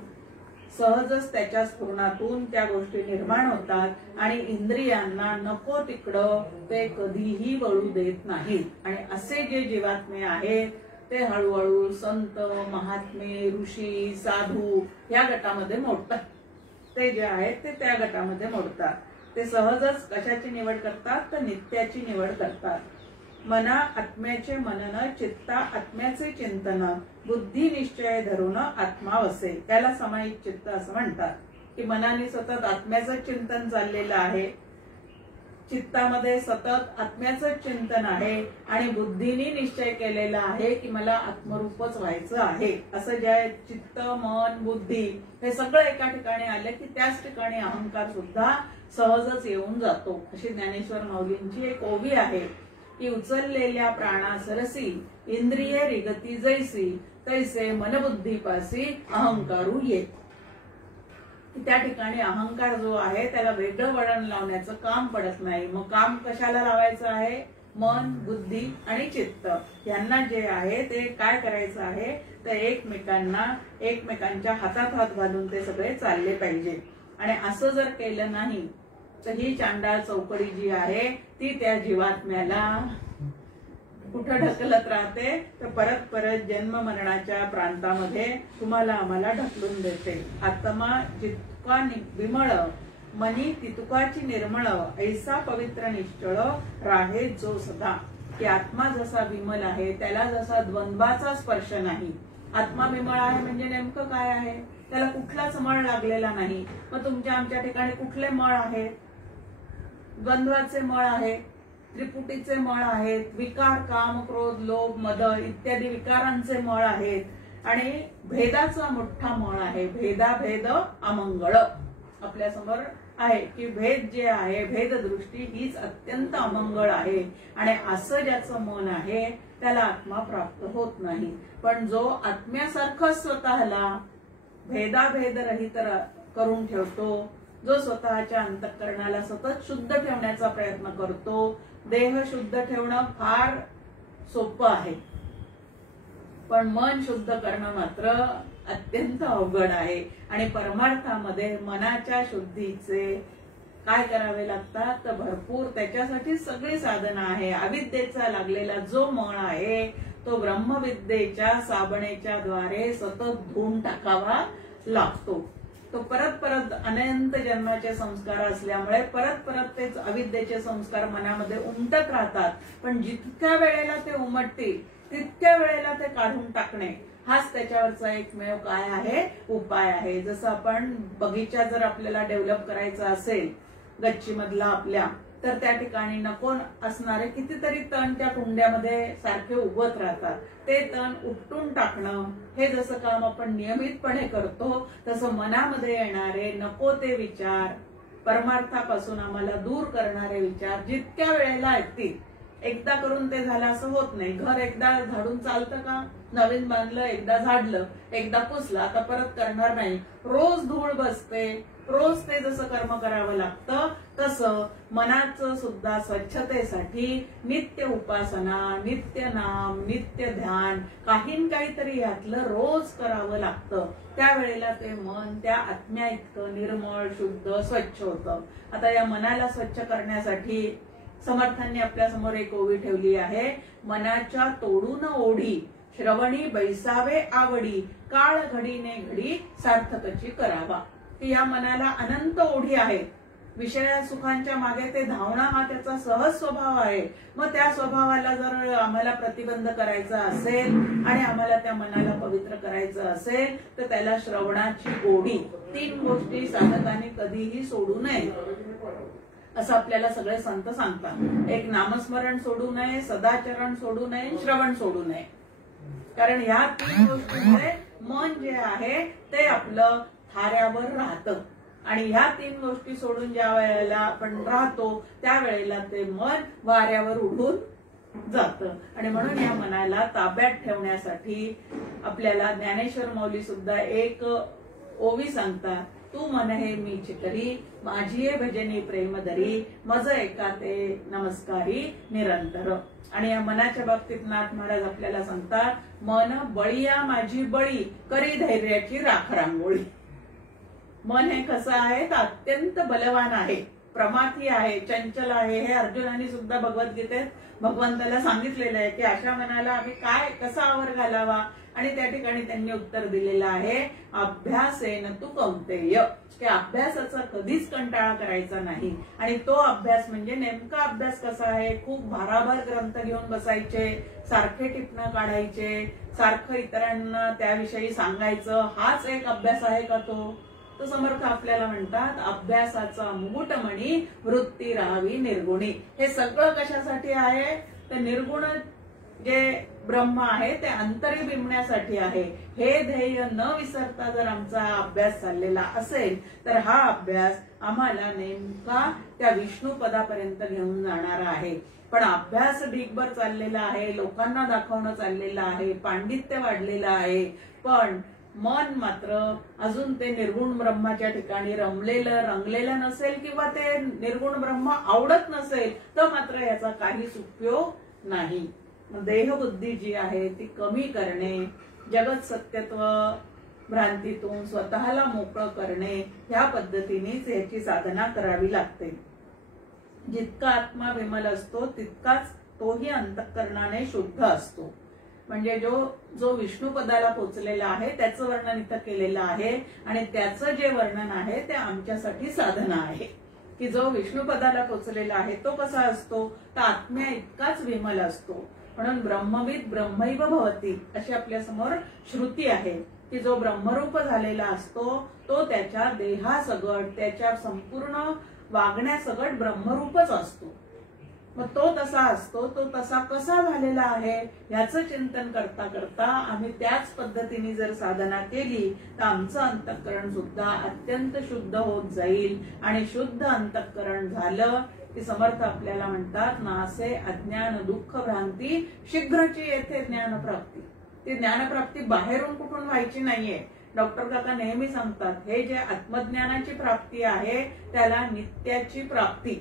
सहजच त्याच्या स्फुरणातून त्या गोष्टी निर्माण होतात आणि इंद्रियांना नको तिकडं ते कधीही वळू देत नाहीत. आणि असे जे जीवात्मे आहेत ते हळूहळू संत, महात्मे, ऋषी, साधू या गटामध्ये मोडतात. ते जे आहेत ते त्या गटामध्ये मोडतात. ते सहजच कशाची निवड करतात तर नित्याची निवड करतात. मना आत्म्याचे मनन, चित्ता आत्म्याचे चिंतन, बुद्धी निश्चय धरून आत्मा वसे. त्याला समाहित चित्त असं म्हणतात. की मनाने सतत आत्म्याचं चिंतन चाललेलं आहे, चित्तामध्ये सतत आत्म्याचं चिंतन आहे आणि बुद्धीने निश्चय केलेला आहे की मला आत्मरूपच व्हायचं आहे. असं जे चित्त, मन, बुद्धी हे सगळं एका ठिकाणी आले की त्याच ठिकाणी अहंकार सुद्धा सहजच येऊन जातो. अशी ज्ञानेश्वर माऊलींची एक ओवी आहे की उचललेल्या प्राणा सरसी इंद्रिये रिगती जैसी तैसे मनबुद्धीपासी अहंकारू ये. त्या ठिकाणी अहंकार जो आहे त्याला वेगळं वळण लावण्याचं काम पडत नाही. मग काम कशाला लावायचं आहे? मन, बुद्धी आणि चित्त यांना जे आहे ते काय करायचं आहे तर एकमेकांच्या हातात हात घालून ते सगळे चालले पाहिजे. आणि असं जर केलं नाही तर ही चांडाळ चौकडी जी आहे ती त्या जीवात्म्याला कुठं ढकलत राहते तर परत परत जन्म मरणाच्या प्रांतामध्ये तुम्हाला आम्हाला ढकलून देते. आत्मा जितका विमळ मनी तितुकाची निर्मळ ऐसा पवित्र निश्चळ राहे जो सदा. की आत्मा जसा विमल आहे त्याला जसा द्वंद्वाचा स्पर्श नाही. आत्मा विमळ आहे म्हणजे नेमकं काय आहे? त्याला कुठलाच मळ लागलेला नाही. मग तुमच्या आमच्या ठिकाणी कुठले मळ आहेत? द्वंद्वाचे मळ आहेत, त्रिपुटीचे मळ आहेत, विकार, काम, क्रोध, लोभ, मद इत्यादी विकारांचे मळ आहेत आणि भेदाचा मोठा मळ आहे. भेदाभेद अमंगळ आपल्या समोर आहे की भेद जे आहे, भेददृष्टी हीच अत्यंत अमंगळ आहे. आणि असं ज्याचं मन आहे त्याला आत्मा प्राप्त होत नाही. पण जो आत्म्यासारखं स्वतःला भेदाभेद रहित करून ठेवतो, जो स्वतःच्या अंतःकरणाला सतत शुद्ध ठेवण्याचा प्रयत्न करतो. देह शुद्ध ठेवणं फार सोपं आहे, पण मन शुद्ध करणं मात्र अत्यंत अवघड आहे. आणि परमार्थामध्ये मनाच्या शुद्धीचे काय करावे लागतात तर भरपूर त्याच्यासाठी सगळी साधनं आहे. अविद्येचा लागलेला जो मळ आहे तो ब्रह्मविद्येच्या साबणेच्या द्वारे सतत धुवून टाकावा लागतो. तो परत परत अनंत जन्माचे संस्कार असल्यामुळे परत परत तेच अविद्येचे संस्कार मनामध्ये उमटत राहतात. पण जितक्या वेळेला ते उमटतील तितक्या वेळेला ते काढून टाकणे हाच त्याच्यावरचा एकमेव काय आहे? उपाय आहे. जसं आपण बगीचा जर आपल्याला डेव्हलप करायचा असेल गच्चीमधला आपल्या, तर त्या ठिकाणी नको असणारे कितीतरी तण त्या कुंड्यामध्ये सारखे उगवत राहतात. ते तण उपटून टाकणं हे जसं काम आपण नियमितपणे करतो, तसं मनामध्ये येणारे नको ते विचार, परमार्थापासून आम्हाला दूर करणारे विचार जितक्या वेळेला ऐकतील, एकदा करून ते झालं असं होत नाही. घर एकदा झाडून चालतं का? नवीन बांधलं, एकदा झाडलं, एकदा पुसलं, आता परत करणार नाही. रोज धूळ बसते, रोज ते जसं कर्म करावं लागतं, तसं मनाचं सुद्धा स्वच्छतेसाठी नित्य उपासना, नित्य नाम, नित्य ध्यान, काहीतरी यातलं रोज करावं लागतं. त्यावेळेला ते मन त्या आत्म्या इतकं निर्मळ, शुद्ध, स्वच्छ होतं. आता या मनाला स्वच्छ करण्यासाठी समर्थांनी आपल्या समोर एक ओवी ठेवली आहे. मनाच्या तोडून ओढी, श्रवणी बैसावे आवडी, काळ घडीने घडी सार्थकची करावा. की या मनाला अनंत ओढी आहेत. विषया सुखांच्या मागे ते धावणं हा त्याचा सहज स्वभाव आहे. मग त्या स्वभावाला जर आम्हाला प्रतिबंध करायचा असेल आणि आम्हाला त्या मनाला पवित्र करायचं असेल, तर त्याला श्रवणाची ओढी, 3 गोष्टी साधकाने कधीही सोडू नये असं आपल्याला सगळे संत सांगतात. एक, नामस्मरण सोडू नये, सदाचरण सोडू नये, श्रवण सोडू नये. कारण ह्या 3 गोष्टींमुळे मन जे आहे ते आपलं थाऱ्यावर राहतं. आणि ह्या 3 गोष्टी सोडून ज्या वेळेला आपण राहतो, त्यावेळेला ते मन वाऱ्यावर उडून जातं. आणि म्हणून या मनाला ताब्यात ठेवण्यासाठी आपल्याला ज्ञानेश्वर माऊली सुद्धा एक ओवी सांगतात. तू मन हे मी चितरी, माझी भजनी प्रेम धरी, मज एका ते नमस्कारी निरंतर. आणि या मनाच्या बाबतीत नाथ महाराज आपल्याला सांगतात, मन बळीया माझी बळी, करी धैर्याची राख रांगोळी. मन हे कसं आहे तर अत्यंत बलवान आहे, प्रमाथी आहे, चंचल आहे. हे अर्जुनाने सुद्धा भगवद्गीतेत भगवंताला सांगितलेलं आहे की अशा मनाला आम्ही काय कसा आवर घालावा. आणि त्या ठिकाणी त्यांनी उत्तर दिलेलं आहे, अभ्यासेन तू कौंतेय, की अभ्यासाचा कधीच कंटाळा करायचा नाही. आणि तो अभ्यास म्हणजे नेमका अभ्यास कसा आहे, खूप भाराभर ग्रंथ घेऊन बसायचे, सारखे टिपणं काढायचे, सारखं इतरांना त्याविषयी सांगायचं, हाच एक अभ्यास आहे का तो? तो समर्थ आपल्याला म्हणतात, अभ्यासाचा मुकुटमणी वृत्ती राहावी निर्गुणी. हे सगळं कशासाठी आहे तर निर्गुण जे ब्रह्म आहे ते अंतरी बिंबण्यासाठी आहे. हे ध्येय न विसरता जर आमचा अभ्यास चाललेला असेल, तर हा अभ्यास आम्हाला नेमका त्या विष्णू पदापर्यंत घेऊन जाणार आहे. पण अभ्यास ढीगभर चाललेला आहे, लोकांना दाखवणं चाललेलं आहे, पांडित्य वाढलेलं आहे, पण मन मात्र अजून ते निर्गुण ब्रह्माच्या ठिकाणी रंगलेलं नसेल, किंवा ते निर्गुण ब्रह्म आवडत नसेल, तर मात्र याचा काहीच उपयोग नाही. देहबुद्धी जी आहे ती कमी करणे, जगत सत्यत्व भ्रांतीतून स्वतःला मोकळं करणे, ह्या पद्धतीनेच याची साधना करावी लागते. जितका आत्मा विमल असतो तितकाच तोही अंतःकरणाने शुद्ध असतो. म्हणजे जो विष्णू पदाला पोचलेला आहे त्याचं वर्णन इथं केलेलं आहे. आणि त्याचं जे वर्णन आहे ते आमच्यासाठी साधना आहे. की जो विष्णू पदाला पोचलेला आहे तो कसा असतो तर आत्म्या इतकाच विमल असतो. म्हणून ब्रह्मविद ब्रह्मैव भवती अशी आपल्या समोर श्रुती आहे की जो ब्रह्मरूप झालेला असतो तो त्याच्या देहासगट, त्याच्या संपूर्ण वागण्यासगट ब्रह्मरूपच असतो. मग तो तसा असतो, तो तसा कसा झालेला आहे याचं चिंतन करता करता आम्ही त्याच पद्धतीने जर साधना केली तर आमचं अंतःकरण सुद्धा अत्यंत शुद्ध होत जाईल. आणि शुद्ध अंतःकरण झालं की समर्थ आपल्याला म्हणतात, नासे अज्ञान दुःख भ्रांती, शीघ्रची येथे ज्ञानप्राप्ती. ती ज्ञानप्राप्ती बाहेरून कुठून व्हायची नाहीये. डॉक्टर काका नेहमी सांगतात, हे जे आत्मज्ञानाची प्राप्ती आहे त्याला नित्याची प्राप्ती,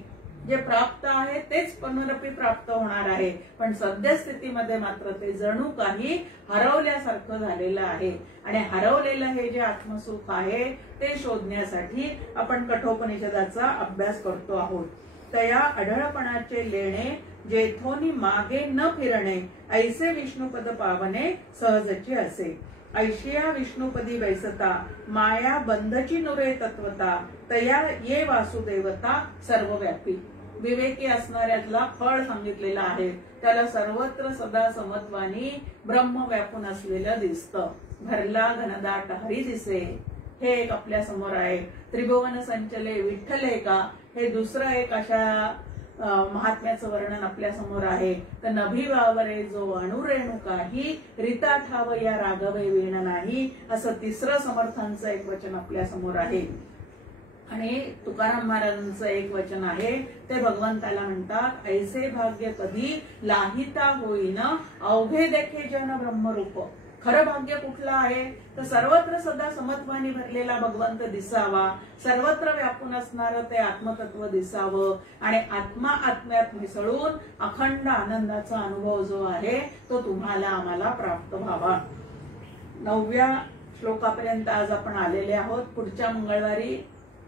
जे प्राप्त आहे तेच पुनरपी प्राप्त होणार आहे. पण सद्यस्थितीमध्ये मात्र ते जणू काही हरवल्यासारखं झालेलं आहे. आणि हरवलेलं हे जे आत्मसुख आहे ते शोधण्यासाठी आपण कठोपनिषदाचा अभ्यास करतो आहोत. तया अढळपणाचे लेणे, जेथोनी मागे न फिरणे, ऐसे विष्णुपद पावने सहजची असे. ऐशिया विष्णुपदी वैसता, माया बंधची नुरे तत्वता, तया ये वासुदेवता सर्वव्यापी. विवेकी असणाऱ्याला फळ सांगितलेलं आहे, त्याला सर्वत्र सदा समत्वानी ब्रह्म व्यापून असलेलं दिसतं. भरला घनदाट हरी दिसे, हे एक आपल्या समोर आहे. त्रिभुवन संचले विठ्ठले का, हे दुसरं एक अशा महात्म्याचं वर्णन आपल्या समोर आहे. तर नभी वावरे जो अणुरेणुका ही रीता ठाव या राघवे वीण नाही, असं तिसरं समर्थांचं एक वचन आपल्या समोर आहे. आणि तुकाराम महाराजांचं एक वचन आहे, ते भगवंताला म्हणतात, ऐसे भाग्य कधी लाहिता होईन, अवघे देखे जन ब्रह्मरूप. खरं भाग्य कुठलं आहे, तर सर्वत्र सदा समत्वानी भरलेला भगवंत दिसावा, सर्वत्र व्यापून असणारं ते आत्मतत्व दिसावं आणि आत्मा आत्म्यात मिसळून अखंड आनंदाचा अनुभव जो आहे तो तुम्हाला आम्हाला प्राप्त व्हावा. 9व्या श्लोकापर्यंत आज आपण आलेले आहोत. पुढच्या मंगळवारी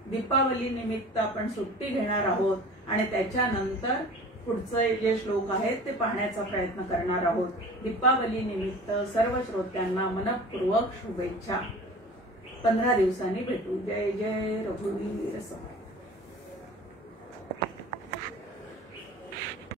दीपावली निमित्त आपण सुट्टी घेणार आहोत आणि त्याच्यानंतर पुढचे जे श्लोक आहेत ते पाहण्याचा प्रयत्न करणार आहोत. दीपावली निमित्त सर्व श्रोत्यांना मनपूर्वक शुभेच्छा. 15 दिवसांनी भेटू. जय जय रघुवीर समर्थ.